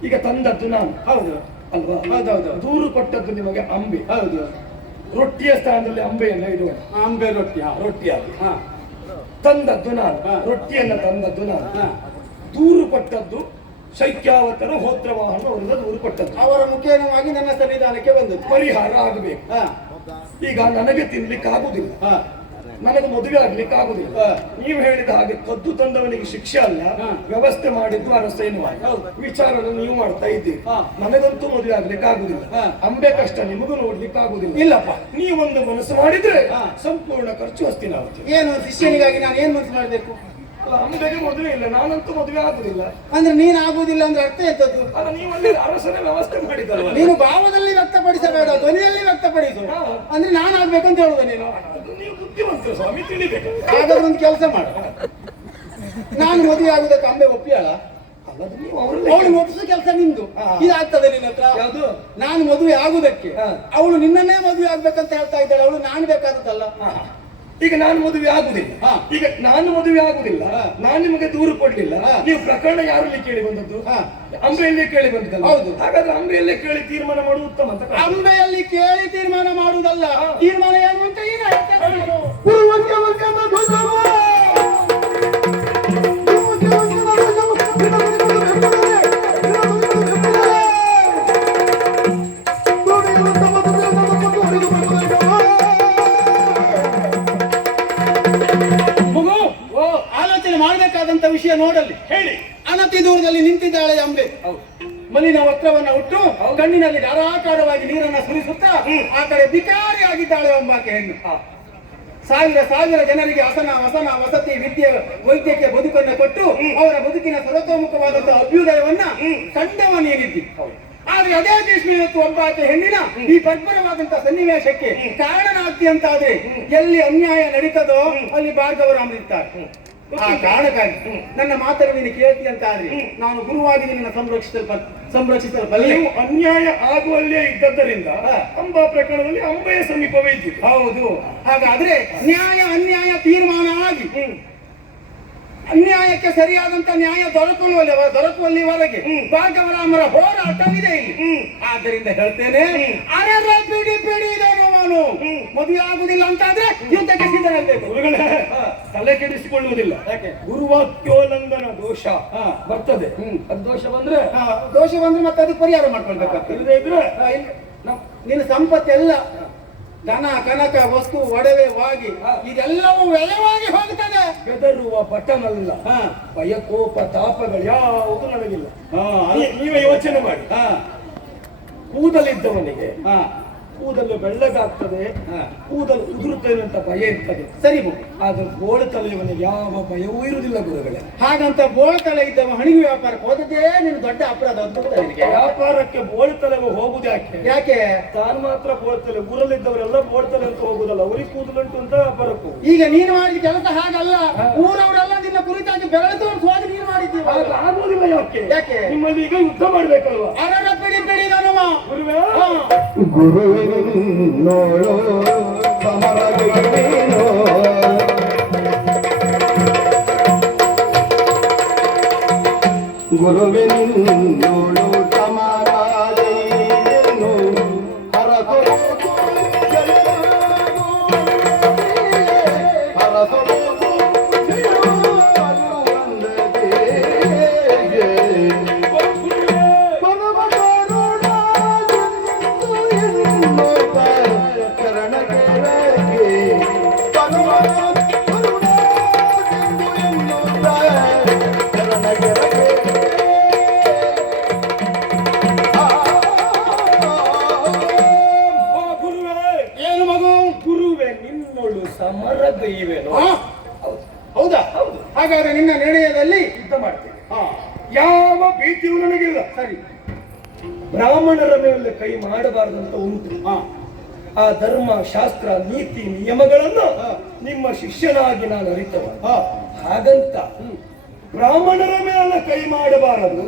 ಈಗ ತಂದದ್ದು ನಾನು, ಹೌದು ಅಲ್ವಾ? ಹೌದೌದು. ದೂರು ಕೊಟ್ಟದ್ದು ನಿಮಗೆ ಅಂಬೆ, ಹೌದು. ರೊಟ್ಟಿಯ ಸ್ಥಾನದಲ್ಲಿ ಅಂಬೆಯನ್ನು ಇಡುವ, ಅಂಬೆ ರೊಟ್ಟಿಯಾಗಿ ತಂದದ್ದು ನಾನು, ರೊಟ್ಟಿಯನ್ನು ತಂದದ್ದು ನಾನು. ದೂರು ಕೊಟ್ಟದ್ದು ಶೈಕ್ಯಾವತರ ಹೋತ್ರವಾಹನ ಅವರಿಂದ ದೂರು ಕೊಟ್ಟದ್ದು. ಅವರ ಮುಖೇನವಾಗಿ ನನ್ನ ಸನ್ನಿಧಾನಕ್ಕೆ ಬಂದದ್ದು. ಪರಿಹಾರ ಆಗಬೇಕು. ಈಗ ನನಗೆ ತಿನ್ಲಿಕ್ಕೆ ಆಗುದಿಲ್ಲ, ನನಗೆ ಮದುವೆ ಆಗ್ಲಿಕ್ಕೆ ಆಗುದಿಲ್ಲ. ನೀವು ಹೇಳಿದ ಹಾಗೆ ಕದ್ದು ತಂದವನಿಗೆ ಶಿಕ್ಷೆ ಅಲ್ಲ, ವ್ಯವಸ್ಥೆ ಮಾಡಿದ್ದು ಅರಸೇನು ವಿಚಾರವನ್ನು ನೀವು ಮಾಡ್ತಾ ಇದ್ದೀರಿ. ನನಗಂತೂ ಮದುವೆ ಆಗ್ಲಿಕ್ಕೆ ಆಗುದಿಲ್ಲ. ಅಂಬೆ ಕಷ್ಟ ನಿಮಗೂ ನೋಡ್ಲಿಕ್ಕೆ ಆಗುದಿಲ್ಲ. ಇಲ್ಲಪ್ಪ, ನೀವೊಂದು ಮನಸ್ಸು ಮಾಡಿದ್ರೆ ಸಂಪೂರ್ಣ ಖರ್ಚು ಹಸ್ತಿನಾಗುತ್ತೆ. ಏನು ಶಿಷ್ಯನಿಗಾಗಿ ನಾನು ಏನ್ ಮನಸ್ಸು ಮಾಡ್ಬೇಕು? ಅಲ್ಲ, ಅಂಬೆಗೆ ಮದುವೆ ಇಲ್ಲ, ನಾನಂತೂ ಮದುವೆ ಆಗುದಿಲ್ಲ. ಅಂದ್ರೆ ನೀನ್ ಆಗುದಿಲ್ಲ ಅಂದ್ರೆ ಅರ್ಥ ಎಂತದ್ದು? ಅಲ್ಲ, ನೀವಲ್ಲಿ ಅರಸನೇ ವ್ಯವಸ್ಥೆ ಮಾಡಿದಲ್ವ? ನೀನು ಭಾವದಲ್ಲಿ ವ್ಯಕ್ತಪಡಿಸಬೇಡ, ಧ್ವನಿಯಲ್ಲಿ ವ್ಯವಸ್ಥೆಪಡಿಸು. ಅಂದ್ರೆ ನಾನು ಆಗ್ಬೇಕು ಅಂತ ಹೇಳುದ ನೀನು? ಅದು ನೀವು ಬುದ್ಧಿವಂತರು ಸ್ವಾಮಿ, ತಿಳಿಬೇಕು. ಹಾಗಾದ್ರೆ ಒಂದು ಕೆಲಸ ಮಾಡು, ನಾನು ಮದುವೆ ಆಗುದಕ್ಕೆ ಅಂಬೆ ಒಪ್ಪಿಯಲ್ಲ, ಅಲ್ಲದು ನೀವು ಅವಳು ಒಪ್ಪಿಸೋ ಕೆಲಸ ನಿಂದು. ಇದಾಗ್ತದೆ ನಿನ್ನ ಹತ್ರ? ಯಾವುದು? ನಾನು ಮದುವೆ ಆಗುದಕ್ಕೆ ಅವಳು ನಿನ್ನನ್ನೇ ಮದುವೆ ಆಗ್ಬೇಕಂತ ಹೇಳ್ತಾ ಇದ್ದಾಳೆ. ಅವಳು ನಾನು ಬೇಕಾದದ್ದಲ್ಲ. ಈಗ ನಾನು ಮದುವೆ ಆಗುದಿಲ್ಲ. ಈಗ ನಾನು ಮದುವೆ ಆಗುದಿಲ್ಲ, ನಾನು ನಿಮಗೆ ದೂರು ಕೊಡ್ಲಿಲ್ಲ. ನೀವು ಪ್ರಕರಣ ಯಾರಲ್ಲಿ ಕೇಳಿ ಬಂದದ್ದು? ಅಂಬೆಯಲ್ಲೇ ಕೇಳಿ ಬಂದಿದ್ದಲ್ಲ? ಹೌದು. ಹಾಗಾದ್ರೆ ಅಂಬೆಯಲ್ಲೇ ಕೇಳಿ ತೀರ್ಮಾನ ಮಾಡುವುದು ಉತ್ತಮ ಅಂತ. ಅಂಬೆಯಲ್ಲಿ ಕೇಳಿ ತೀರ್ಮಾನ ಮಾಡುವುದಲ್ಲ, ತೀರ್ಮಾನ ಏನು ಅಂತ ಈಗ ಮಾಡಬೇಕಾದಂತ ವಿಷಯ ನೋಡಲ್ಲಿ ಹೇಳಿ. ಅನತಿ ದೂರದಲ್ಲಿ ನಿಂತಿದ್ದಾಳೆ ಅಂಬೆ. ಮಲಿನ ವಸ್ತ್ರವನ್ನ ಉಟ್ಟು ಕಣ್ಣಿನಲ್ಲಿ ಧಾರಾಕಾರವಾಗಿ ನೀರನ್ನ ಸುರಿಸುತ್ತಾ ಆ ಕಡೆ ಬಿಕಾರಿಯಾಗಿದ್ದಾಳೆ ಎಂಬಾಕೆ ಹೆಣ್ಣು. ಸಾವಿರ ಸಾವಿರ ಜನರಿಗೆ ಹಸನ ವಸನ ವಸತಿ ವಿದ್ಯೆ ವೈದ್ಯಕೀಯ ಬದುಕನ್ನು ಕೊಟ್ಟು ಅವರ ಬದುಕಿನ ಸರ್ವತೋಮುಖವಾದಂತಹ ಅಭ್ಯುದಯವನ್ನ ಕಂಡವ ನೀನಿದ್ದಿ. ಆದ್ರೆ ಅದೇ ದೇಶಮೇಲತ್ತು ಒಬ್ಬಾಕೆ ಹೆಣ್ಣಿನ ಈ ಬರ್ಬರವಾದಂತಹ ಸನ್ನಿವೇಶಕ್ಕೆ ಕಾರಣನಾಗ್ತಿ ಅಂತಾದ್ರೆ ಎಲ್ಲಿ ಅನ್ಯಾಯ ನಡೀತದೋ ಅಲ್ಲಿ ಭಾರ್ಗವರಾಮರಿರ್ತಾರೆ. ಆ ಕಾರಣಕ್ಕಾಗಿ ನನ್ನ ಮಾತನ್ನು ನೀನು ಕೇಳ್ತಿ ಅಂತ ಆದ್ರೆ ನಾನು ಗುರುವಾಗಿ ನಿನ್ನ ಸಂರಕ್ಷಿಸಲು ಬಲ್ಲೆ. ನೀವು ಅನ್ಯಾಯ ಆಗುವಲ್ಲೇ ಇದ್ದದ್ದರಿಂದ ಅಂಬಾ ಪ್ರಕರಣದಲ್ಲಿ ಅಂಬೆಯ ಸಮೀಪವೇ ಇದ್ದಿದೆ. ಹೌದು. ಹಾಗಾದ್ರೆ ನ್ಯಾಯ ಅನ್ಯಾಯ ತೀರ್ಮಾನ ಆಗಿ ಅನ್ಯಾಯಕ್ಕೆ ಸರಿಯಾದಂತ ನ್ಯಾಯ ದೊರಕುವಲ್ಲಿವರೆಗೆ ಭಾರ್ಗವರಾಮರ ಹೋರಾಟವಿದೆ ಇಲ್ಲಿ. ಆದ್ದರಿಂದ ಹೇಳ್ತೇನೆ, ಅರೆ ಪಿಡಿ ಅವನು ಮದುವೆ ಆಗುದಿಲ್ಲ ಅಂತಾದ್ರೆ ಯುದ್ಧಕ್ಕೆ ಸಿದ್ಧರಾಗಬೇಕು. ಗುರುಗಳೇ, ತಲೆ ಕೆಡಿಸಿಕೊಳ್ಳುವುದಿಲ್ಲ. ಗುರುವಾಕ್ಯೋಲ್ಲಂಘನ ದೋಷ ಬರ್ತದೆ. ಅದು ದೋಷ ಬಂದ್ರೆ ಮತ್ತೆ ಅದಕ್ಕೆ ಪರಿಹಾರ ಮಾಡ್ಕೊಳ್ಬೇಕಾಗ್ತದೆ. ಇಲ್ಲದೆ ಇದ್ರೆ ನಿನ್ನ ಸಂಪತ್ತೆಲ್ಲ ಧನ ಕನಕ ವಸ್ತು ಒಡವೆ ವಾಗಿ ಇದೆಲ್ಲವೂ ವ್ಯಯವಾಗಿ ಹೋಗುತ್ತದೆ. ಬೆದರುವ ಪಟನಲ್ಲ, ಭಯಕೋಪ ತಾಪಗಳು ಯಾವುದು ನನಗಿಲ್ಲ. ನೀವೇ ಯೋಚನೆ ಮಾಡಿ. ಕೂದಲಿದ್ದವನಿಗೆ ಕೂದಲು ಬೆಳ್ಳಗಾಗ್ತದೆ, ಕೂದಲು ಉದುರುತ್ತೇನೆ ಅಂತ ಭಯ ಇರ್ತದೆ. ಸರಿ, ಆದ್ರೆ ಬೋಳು ತಲೆಯವನಿಗೆ ಯಾವ ಭಯವೂ ಇರುವುದಿಲ್ಲ ಗುರುಗಳೇ. ಹಾಗಂತ ಬೋಳು ತಲೆ ಇದ್ದವ ಹಣಿಗೆ ವ್ಯಾಪಾರಕ್ಕೆ ಹೋದದ್ದೇ ನಿನ್ನ ದೊಡ್ಡ ಅಪರಾಧ ಅಂತ. ವ್ಯಾಪಾರಕ್ಕೆ ಬೋಳು ತಲೆ ಹೋಗುದು ಯಾಕೆ? ತಾನು ಮಾತ್ರ ಬೋಳ್ತಲೆ, ಊರಲ್ಲಿದ್ದವರೆಲ್ಲ ಬೋಳ್ತಲೆ ಅಂತ ಹೋಗುದಲ್ಲ, ಅವ್ರಿಗೆ ಕೂದಲುಂಟು ಅಂತ ವ್ಯಾಪಾರಕ್ಕೂ. ಈಗ ನೀನು ಮಾಡಿದ ಕೆಲಸ ಹಾಗಲ್ಲ. ಊರವರೆಲ್ಲ ನಿನ್ನ ಕುರಿತಾಗಿ ಬೆರಳು ತೋರಿಸುವಾಗ ನೀನು ಮಾಡಿದ್ದೀವಿ. ಆಗುವುದಿಲ್ಲ. ಯಾಕೆ? ನಿಮ್ಮಲ್ಲಿ ಈಗ ಯುದ್ಧ ಮಾಡ್ಬೇಕಲ್ವಾ? ಅರರ ಪಿಡಿ ಗುರುವೇ, ಗುರುವಿನ ನೋಡೋ ಸಮರವೇನೋ ಗುರುವಿನ ನೋಡೋ ಸಮರವೇನೋ ಹರಸೋ ಹೌದಾ? ಹಾಗಾದ್ರೆ ನಿನ್ನ ನಿರ್ಣಯದಲ್ಲಿ ಯುದ್ಧ ಮಾಡ್ತೇನೆ. ಯಾವ ಭೀತಿಯೂ ನನಗಿಲ್ಲ. ಸರಿ, ಬ್ರಾಹ್ಮಣರ ಮೇಲೆ ಕೈ ಮಾಡಬಾರದಂತ ಉಂಟು. ಆ ಧರ್ಮ ಶಾಸ್ತ್ರ ನೀತಿ ನಿಯಮಗಳನ್ನು ನಿಮ್ಮ ಶಿಷ್ಯನಾಗಿ ನಾನು ಅರಿತವ. ಹಾಗಂತ ಬ್ರಾಹ್ಮಣರ ಮೇಲೆ ಕೈ ಮಾಡಬಾರದು,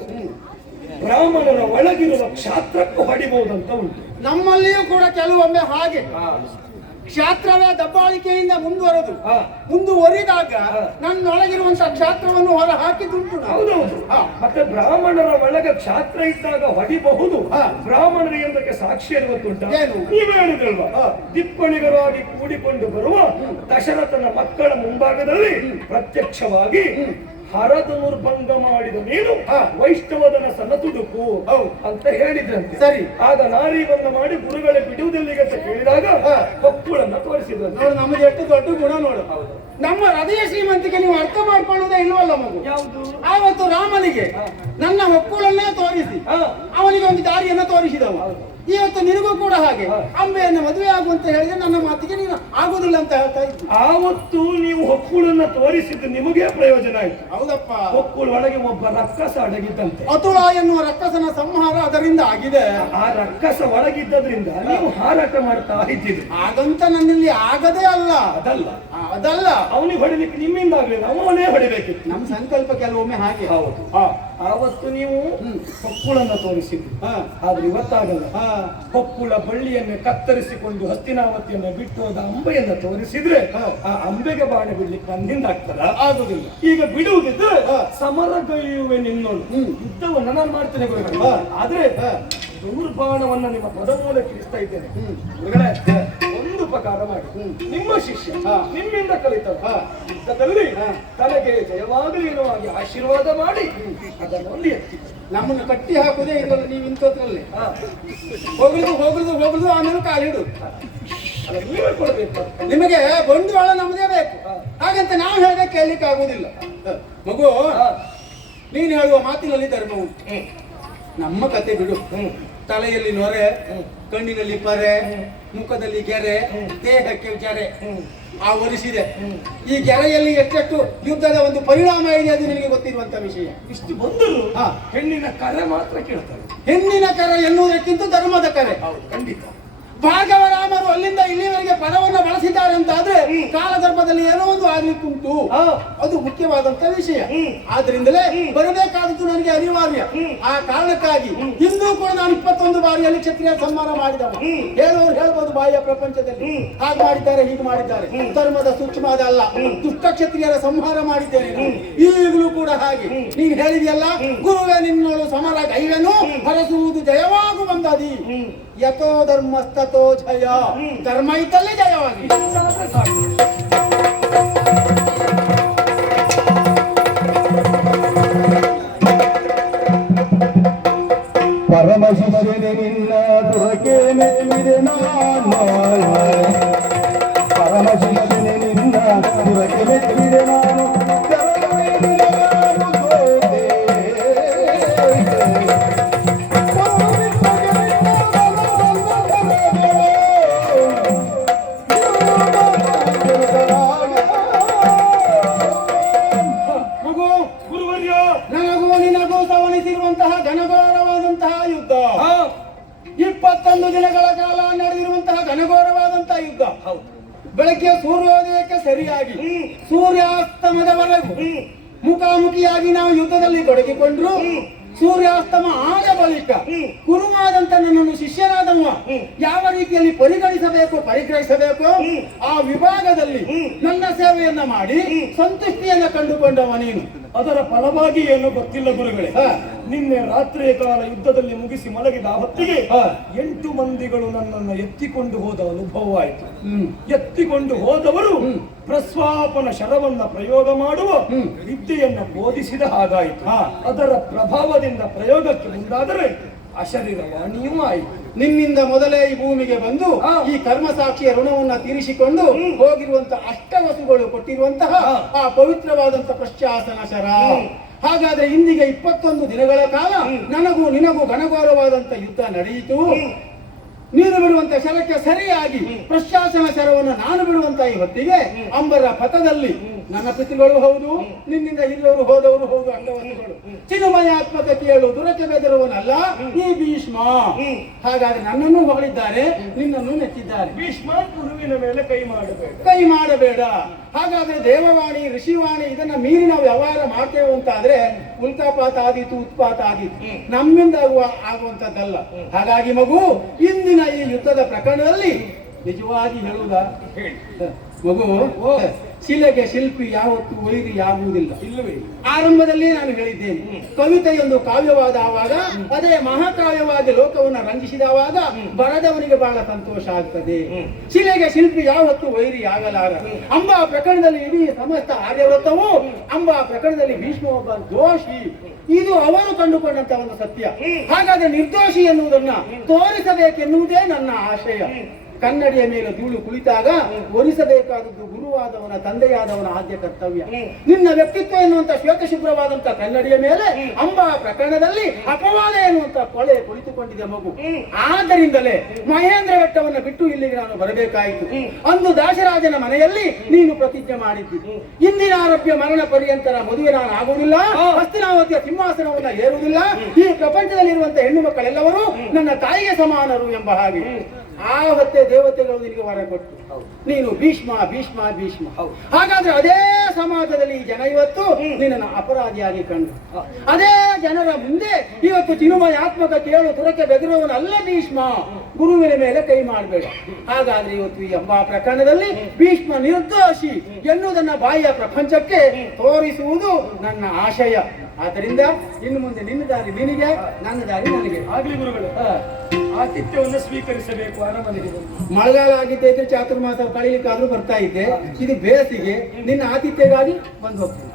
ಬ್ರಾಹ್ಮಣರ ಒಳಗಿರುವ ಕ್ಷಾತ್ರಕ್ಕೂ ಹೊಡಿಬಹುದಂತ ಉಂಟು. ನಮ್ಮಲ್ಲಿಯೂ ಕೂಡ ಕೆಲವೊಮ್ಮೆ ಹಾಗೆ ಕ್ಷಾತ್ರವೇ ದಬ್ಬಾಳಿಕೆಯಿಂದ ಮುಂದುವರಿದಾಗ ನನ್ನೊಳಗಿರುವಂತಹ ಕ್ಷಾತ್ರವನ್ನು ಹೊರ ಹಾಕಿದುಂಟು. ಹೌದೌದು. ಮತ್ತೆ ಬ್ರಾಹ್ಮಣರ ಒಳಗೆ ಕ್ಷಾತ್ರ ಇದ್ದಾಗ ಹೊಡಿಬಹುದು. ಬ್ರಾಹ್ಮಣರು ಎಂದಕ್ಕೆ ಸಾಕ್ಷಿ ಇರುವಂತುಂಟ. ನೀವೇ ಹೇಳಿದ್ರಲ್ವಾ, ದಿಪ್ಪಣಿಗರಾಗಿ ಕೂಡಿಕೊಂಡು ಬರುವ ದಶರಥನ ಮಕ್ಕಳ ಮುಂಭಾಗದಲ್ಲಿ ಪ್ರತ್ಯಕ್ಷವಾಗಿ ಹರಧನುರ್ಭಂಗ ಮಾಡಿದ ನೀನು ವೈಷ್ಣವದನ ಸನತುಡುಕು ಅಂತ ಹೇಳಿದ್ರಂತೆ. ಸರಿ, ಆಗ ನಾರೀಭಂಗ ಮಾಡಿ ಗುರುಗಳೇ ಬಿಡುವುದಿಲ್ಲಿಗೆ ಅಂತ ಕೇಳಿದಾಗ ಹೊಕ್ಕುಳನ್ನ ತೋರಿಸಿದ್ರು. ನೋಡು ನಮ್ಮದು ಎಷ್ಟು ದೊಡ್ಡ ಗುಣ ನೋಡು. ನಮ್ಮ ಹೃದಯ ಶ್ರೀಮಂತಿಗೆ ನೀವು ಅರ್ಥ ಮಾಡ್ಕೊಳ್ಳುವುದೇ ಇಲ್ವಲ್ಲ ಮಗು. ಯಾವುದು? ಆವತ್ತು ರಾಮನಿಗೆ ನನ್ನ ಒಕ್ಕುಳನ್ನೇ ತೋರಿಸಿ ಅವನಿಗೆ ಒಂದು ದಾರಿಯನ್ನ ತೋರಿಸಿದವ. ಇವತ್ತು ನಿನಗೂ ಕೂಡ ಹಾಗೆ ಅಂಬೆಯನ್ನ ಮದುವೆ ಆಗುವಂತ ಹೇಳಿದ್ರೆ ನನ್ನ ಮಾತಿಗೆ ನೀನು ಆಗುದಿಲ್ಲ ಅಂತ ಹೇಳ್ತಾ ಇದ್ದಿ. ಆವತ್ತು ನೀವು ಹೊಕ್ಕುಳನ್ನ ತೋರಿಸಿದ್ದು ನಿಮಗೆ ಪ್ರಯೋಜನ ಆಯ್ತು. ಹೌದಪ್ಪ. ಹೊಕ್ಕುಳ ಒಳಗೆ ಒಬ್ಬ ರಕ್ಕಸ ಅಡಗಿದ್ದಂತೆ. ಅತುಳ ಎನ್ನುವ ರಕ್ಕಸನ ಸಂಹಾರ ಅದರಿಂದ ಆಗಿದೆ. ಆ ರಕ್ಕಸ ಒಳಗಿದ್ದರಿಂದ ನೀವು ಹಾರಾಟ ಮಾಡ್ತಾ ಇದ್ದೀರಿ. ಹಾಗಂತ ನನ್ನಲ್ಲಿ ಆಗದೇ ಅಲ್ಲ. ಅದಲ್ಲ ಅವನಿಗೆ ಹೊಡಿಲಿಕ್ಕೆ ನಿಮ್ಮಿಂದ ಆಗ್ಲಿಲ್ಲ, ಅವನೇ ಹೊಡಿಬೇಕಿತ್ತು. ನಮ್ಮ ಸಂಕಲ್ಪ ಕೆಲವೊಮ್ಮೆ ಹಾಗೆ. ಹೌದು. ಆವತ್ತು ನೀವು ಹೊಕ್ಕುಳನ್ನ ತೋರಿಸಿದ್ರಿ, ಆದ್ರೆ ಇವತ್ತಾಗಲ್ಲ. ಹೊಕ್ಕುಳ ಬಳ್ಳಿಯನ್ನು ಕತ್ತರಿಸಿಕೊಂಡು ಹಸ್ತಿನಾವತಿಯನ್ನು ಬಿಟ್ಟು ಹೋದ ಅಂಬೆಯನ್ನು ತೋರಿಸಿದ್ರೆ ಆ ಅಂಬೆಗೆ ಬಾಣ ಬಿಡ್ಲಿಕ್ಕೆ ನನ್ನಿಂದ ಆಗ್ತದ? ಆಗುದಿಲ್ಲ. ಈಗ ಬಿಡುವುದಿದ್ರೆ ಸಮರಗೈಯುವೆ ನಿನ್ನೋಳು, ಯುದ್ಧವನ್ನು ನಾನು ಮಾಡ್ತೇನೆ ಗುರುಗಳೇ. ಆದ್ರೆ ದೂರ್ಬಾಣವನ್ನ ನಿಮ್ಮ ಪದಮೂಲಕ್ಕೆ ಇರಿಸ್ತಾ ಇದ್ದೇನೆ ಗುರುಗಳೇ. ಒಂದು ಉಪಕಾರ ಮಾಡಿ, ನಿಮ್ಮ ಶಿಷ್ಯ ನಿಮ್ಮಿಂದ ಕಲಿತವ ಯುದ್ಧದಲ್ಲಿ ತನಗೆ ಜಯವಾಗಲಿ ಎನ್ನುವಾಗಿ ಆಶೀರ್ವಾದ ಮಾಡಿ ಅದನ್ನು ಎತ್ತಿ ನಮ್ಮನ್ನು ಕಟ್ಟಿ ಹಾಕುದೇ ಇದ್ರಲ್ಲಿ. ನೀವು ಇಂಥದ್ರಲ್ಲಿ ಹೋಗುದು ಆಮೇಲೆ ಕಾಲಿಡು. ನೀವೇ ಕೊಡಬೇಕು. ನಿಮಗೆ ಬಂಡವಾಳ ನಮ್ಮದೇ ಬೇಕು. ಹಾಗಂತ ನಾವು ಹೇಳಿದ್ರೆ ಕೇಳಲಿಕ್ಕೆ ಆಗುದಿಲ್ಲ ಮಗು. ನೀನು ಹೇಳುವ ಮಾತಿನಲ್ಲಿ ಧರ್ಮ ಉಂಟು. ನಮ್ಮ ಕತೆ ಬಿಡು. ತಲೆಯಲ್ಲಿ ನೊರೆ, ಕಣ್ಣಿನಲ್ಲಿ ಪರೆ, ಮುಖದಲ್ಲಿ ಗೆರೆ, ದೇಹಕ್ಕೆ ಜರೆ ಆವರಿಸಿದೆ. ಈ ಗೆರೆಯಲ್ಲಿ ಎಷ್ಟೆಷ್ಟು ಯುದ್ಧದ ಒಂದು ಪರಿಣಾಮ ಇದೆ ಅದು ನಿನಗೆ ಗೊತ್ತಿರುವಂತ ವಿಷಯ. ಇಷ್ಟು ಬಂದರು ಹೆಣ್ಣಿನ ಕರೆ ಮಾತ್ರ ಕೇಳ್ತಾರೆ. ಹೆಣ್ಣಿನ ಕರೆ ಎನ್ನುವುದಕ್ಕಿಂತ ಧರ್ಮದ ಕರೆ. ಖಂಡಿತ. ಭಾರ್ಗವರಾಮರು ಅಲ್ಲಿಂದ ಇಲ್ಲಿವರೆಗೆ ಪದವನ್ನು ಬಳಸಿದ್ದಾರೆ ಅಂತ ಆದ್ರೆ ಕಾಲಗರ್ಭದಲ್ಲಿ ಏನೋ ಒಂದು ಆಗ್ಲಿಕ್ಕುಂಟು. ಅದು ಮುಖ್ಯವಾದಂತ ವಿಷಯ. ಆದ್ರಿಂದಲೇ ಬರಬೇಕಾದದ್ದು ನನಗೆ ಅನಿವಾರ್ಯ. ಆ ಕಾರಣಕ್ಕಾಗಿ ಇಂದು ಕೂಡ ನಾನು 21 ಬಾರಿಯಲ್ಲಿ ಕ್ಷತ್ರಿಯ ಸಂಹಾರ ಮಾಡಿದವ. ಹೇಳೋರು ಹೇಳ್ಬೋದು ಬಾಹ್ಯ ಪ್ರಪಂಚದಲ್ಲಿ ಹಾಗೆ ಮಾಡಿದ್ದಾರೆ ಹೀಗೆ ಮಾಡಿದ್ದಾರೆ. ಧರ್ಮದ ಸೂಕ್ಷ್ಮದ ಅಲ್ಲ, ದುಷ್ಟ ಕ್ಷತ್ರಿಯರ ಸಂಹಾರ ಮಾಡಿದ್ದೇನೆ. ಈಗಲೂ ಕೂಡ ಹಾಗೆ ನೀನು ಹೇಳಿದೆಯಲ್ಲ, ಗುರುವೇ ನಿನ್ನೋಳು ಸಮರ ಗೈವೆನು ಹರಸುವುದು ಜಯವಾಗುವಂತದಿ. ಯಥೋ ಧರ್ಮಸ್ತೋ ಜಯ. ಧರ್ಮ ಇದ್ದಲ್ಲೇ ಜಯವಾಗಿ. ಪರಮ ಶಿಷ್ಯನೇ ನಿನ್ನ ದುರಕೆ ಮೆಚ್ಚಿದೆ ನಾನು. ಪರಮ ಶಿಷ್ಯನೇ ನಿನ್ನ ದುರಕೆ ಮೆಚ್ಚಿದೆ ನಾನು. ನನಗೂ ನಿನಗೂ ಸವನಿಸಿರುವಂತಹ ಘನಘೋರವಾದಂತಹ ಯುದ್ಧ, 21 ದಿನಗಳ ಕಾಲ ನಡೆದಿರುವಂತಹ ಘನಘೋರವಾದಂತಹ ಯುದ್ಧ. ಬೆಳಗ್ಗೆ ಸೂರ್ಯೋದಯಕ್ಕೆ ಸರಿಯಾಗಿ ಸೂರ್ಯಾಸ್ತಮದವರೆಗೂ ಮುಖಾಮುಖಿಯಾಗಿ ನಾವು ಯುದ್ಧದಲ್ಲಿ ತೊಡಗಿಕೊಂಡ್ರು. ಸೂರ್ಯಾಸ್ತಮ ಆದ ಬಳಿಕ ಗುರುವಾದಂತ ನನ್ನನ್ನು ಶಿಷ್ಯನಾದವ ಯಾವ ರೀತಿಯಲ್ಲಿ ಪರಿಗ್ರಹಿಸಬೇಕು ಆ ವಿಭಾಗದಲ್ಲಿ ನನ್ನ ಸೇವೆಯನ್ನ ಮಾಡಿ ಸಂತುಷ್ಟಿಯನ್ನ ಕಂಡುಕೊಂಡವ ನೀನು. ಅದರ ಫಲವಾಗಿ ಏನು ಗೊತ್ತಿಲ್ಲ ಗುರುಗಳೇ. ನಿನ್ನೆ ರಾತ್ರಿಯ ಕಾಲ ಯುದ್ಧದಲ್ಲಿ ಮುಗಿಸಿ ಮಲಗಿದ ಹೊತ್ತಿಗೆ 8 ಮಂದಿಗಳು ನನ್ನನ್ನು ಎತ್ತಿಕೊಂಡು ಹೋದ ಅನುಭವವಾಯಿತು. ಎತ್ತಿಕೊಂಡು ಹೋದವರು ಪ್ರಸ್ವಾಪನ ಶರವನ್ನ ಪ್ರಯೋಗ ಮಾಡುವ ವಿದ್ಯೆಯನ್ನ ಬೋಧಿಸಿದ ಹಾಗಾಯಿತು. ಅದರ ಪ್ರಭಾವದಿಂದ ಪ್ರಯೋಗಕ್ಕೆ ಮುಂದಾದರೆ ಅಶರೀರವಾಣಿಯೂ ಆಯಿತು. ನಿನ್ನಿಂದ ಮೊದಲೇ ಈ ಭೂಮಿಗೆ ಬಂದು ಈ ಕರ್ಮಸಾಕ್ಷಿಯ ಋಣವನ್ನ ತೀರಿಸಿಕೊಂಡು ಹೋಗಿರುವಂತಹ ಅಷ್ಟವಸುಗಳು ಕೊಟ್ಟಿರುವಂತಹ ಆ ಪವಿತ್ರವಾದಂತಹ ಪ್ರಶ್ಯಾಸನ ಶರ. ಹಾಗಾದ್ರೆ ಇಂದಿಗೆ 21 ದಿನಗಳ ಕಾಲ ನನಗೂ ನಿನಗೂ ಘನಘೋರವಾದಂತ ಯುದ್ಧ ನಡೆಯಿತು. ನೀನು ಬಿಡುವಂತ ಶರಕ್ಕೆ ಸರಿಯಾಗಿ ಪ್ರಶ್ಯಾಸನ ಶರವನ್ನು ನಾನು ಬಿಡುವಂತ ಈ ಹೊತ್ತಿಗೆ ಅಂಬರ ಪಥದಲ್ಲಿ ನನ್ನ ಪಿತೃಗಳು ಹೌದು, ನಿನ್ನಿಂದ ಹಿರಿಯವರು ಹೋದವರು ಹೌದು, ಅಂಗವಸ್ತುಗಳು ಚಿನ್ಮಯಾತ್ಮಕ ಕೇಳು ದುರಕ್ಕೆ ಬೆದರುವನಲ್ಲ ಈ ಭೀಷ್ಮ. ಹಾಗಾದ್ರೆ ನನ್ನನ್ನು ಹೊಗಳಿದ್ದಾರೆ, ನಿನ್ನನ್ನು ನೆಚ್ಚಿದ್ದಾರೆ. ಭೀಷ್ಮ ಗುರುವಿನ ಮೇಲೆ ಕೈ ಮಾಡಬೇಡ. ಹಾಗಾದ್ರೆ ದೇವವಾಣಿ ಋಷಿವಾಣಿ ಇದನ್ನ ಮೀರಿ ನಾವು ವ್ಯವಹಾರ ಮಾಡ್ತೇವೆ ಅಂತಾದ್ರೆ ಉಲ್ಕಾಪಾತ ಆದೀತು, ಉತ್ಪಾತ ಆದೀತು, ನಮ್ಮಿಂದ ಆಗುವಂತದ್ದಲ್ಲ. ಹಾಗಾಗಿ ಮಗು, ಇಂದಿನ ಈ ಯುದ್ಧದ ಪ್ರಕರಣದಲ್ಲಿ ನಿಜವಾಗಿ ಹೇಳುವುದ ಮಗು, ಶಿಲೆಗೆ ಶಿಲ್ಪಿ ಯಾವತ್ತು ವೈರಿ ಆಗುವುದಿಲ್ಲ. ಇಲ್ಲವೇ? ಆರಂಭದಲ್ಲಿ ನಾನು ಹೇಳಿದ್ದೇನೆ, ಕವಿತೆಯೊಂದು ಕಾವ್ಯವಾದ ಆವಾಗ ಅದೇ ಮಹಾಕಾವ್ಯವಾಗಿ ಲೋಕವನ್ನು ರಂಜಿಸಿದವಾಗ ಬರದವನಿಗೆ ಬಹಳ ಸಂತೋಷ ಆಗ್ತದೆ. ಶಿಲೆಗೆ ಶಿಲ್ಪಿ ಯಾವತ್ತು ವೈರಿ ಆಗಲಾರ ಅಂಬ ಪ್ರಕರಣದಲ್ಲಿ ಇಡೀ ಸಮಸ್ತ ಆರ್ಯವೃತ್ತವು ಅಂಬ ಪ್ರಕರಣದಲ್ಲಿ ಭೀಷ್ಮ ಒಬ್ಬ ದೋಷಿ, ಇದು ಅವರು ಕಂಡುಕೊಂಡಂತ ಒಂದು ಸತ್ಯ. ಹಾಗಾದ್ರೆ ನಿರ್ದೋಷಿ ಎನ್ನುವುದನ್ನ ತೋರಿಸಬೇಕೆನ್ನುವುದೇ ನನ್ನ ಆಶಯ. ಕನ್ನಡಿಯ ಮೇಲೆ ಧೂಳು ಕುಳಿತಾಗ ಒರಿಸಬೇಕಾದದ್ದು ಗುರುವಾದವನ ತಂದೆಯಾದವನ ಆದ್ಯ ಕರ್ತವ್ಯ. ನಿನ್ನ ವ್ಯಕ್ತಿತ್ವ ಎನ್ನುವಂತ ಶ್ವೇತಶುಭ್ರವಾದಂತ ಕನ್ನಡಿಯ ಮೇಲೆ ಅಂಬಾ ಪ್ರಕರಣದಲ್ಲಿ ಅಪವಾದ ಎನ್ನುವಂತ ಕೊಳೆ ಕುಳಿತುಕೊಂಡಿದೆ ಮಗು. ಆದ್ದರಿಂದಲೇ ಮಹೇಂದ್ರ ಬೆಟ್ಟವನ್ನು ಬಿಟ್ಟು ಇಲ್ಲಿಗೆ ನಾನು ಬರಬೇಕಾಯಿತು. ಅಂದು ದಾಶರಾಜನ ಮನೆಯಲ್ಲಿ ನೀನು ಪ್ರತಿಜ್ಞೆ ಮಾಡಿದ್ದಿ, ಇಂದಿನ ಆರೋಗ್ಯ ಮರಣ ಪರ್ಯಂತರ ಮದುವೆ ನಾನು ಆಗುವುದಿಲ್ಲ, ಹಸ್ತಿನಾವತಿಯ ಸಿಂಹಾಸನವನ್ನ ಏರುವುದಿಲ್ಲ, ಈ ಪ್ರಪಂಚದಲ್ಲಿರುವಂತ ಹೆಣ್ಣು ಮಕ್ಕಳೆಲ್ಲವರು ನನ್ನ ತಾಯಿಗೆ ಸಮಾನರು ಎಂಬ ಹಾಗೆ ಆ ಹೊತ್ತೆ ದೇವತೆಗಳು ನಿನಗೆ ವರ ಕೊಟ್ಟು ನೀನು ಭೀಷ್ಮ ಭೀಷ್ಮ ಭೀಷ್ಮ. ಹಾಗಾದ್ರೆ ಅದೇ ಸಮಾಜದಲ್ಲಿ ಈ ಜನ ಇವತ್ತು ನಿನ್ನನ್ನು ಅಪರಾಧಿಯಾಗಿ ಕಂಡು ಅದೇ ಜನರ ಮುಂದೆ ಇವತ್ತು ಚಿನುಮಯಾತ್ಮಕ ಕೇಳು ತುರಕ್ಕೆ ಬೆದರುವವನಲ್ಲ ಭೀಷ್ಮ, ಗುರುವಿನ ಮೇಲೆ ಕೈ ಮಾಡಬೇಡ. ಹಾಗಾದ್ರೆ ಇವತ್ತು ಈ ಅಂಬಾ ಪ್ರಕರಣದಲ್ಲಿ ಭೀಷ್ಮ ನಿರ್ದೋಷಿ ಎನ್ನುವುದನ್ನ ಬಾಯಿಯ ಪ್ರಪಂಚಕ್ಕೆ ತೋರಿಸುವುದು ನನ್ನ ಆಶಯ. ಆದ್ದರಿಂದ ಇನ್ನು ಮುಂದೆ ನಿನ್ನ ದಾರಿ ನಿನಗೆ, ನನ್ನ ದಾರಿ ನನಗೆ. ಆಗ್ಲಿ ಗುರುಗಳು, ಆತಿಥ್ಯವನ್ನು ಸ್ವೀಕರಿಸಬೇಕು ಅರಮನೆಗೆ. ಮಳೆಗಾಲ ಆಗಿದ್ದೆ ಇದ್ರೆ ಚಾತುರ್ಮಾಸ ಕಳೀಲಿಕ್ಕಾದ್ರೂ ಬರ್ತಾ ಇದ್ದೆ, ಇದು ಬೇಸಿಗೆ, ನಿನ್ನ ಆತಿಥ್ಯಕ್ಕಾಗಿ ಬಂದು ಹೋಗ್ತೀನಿ.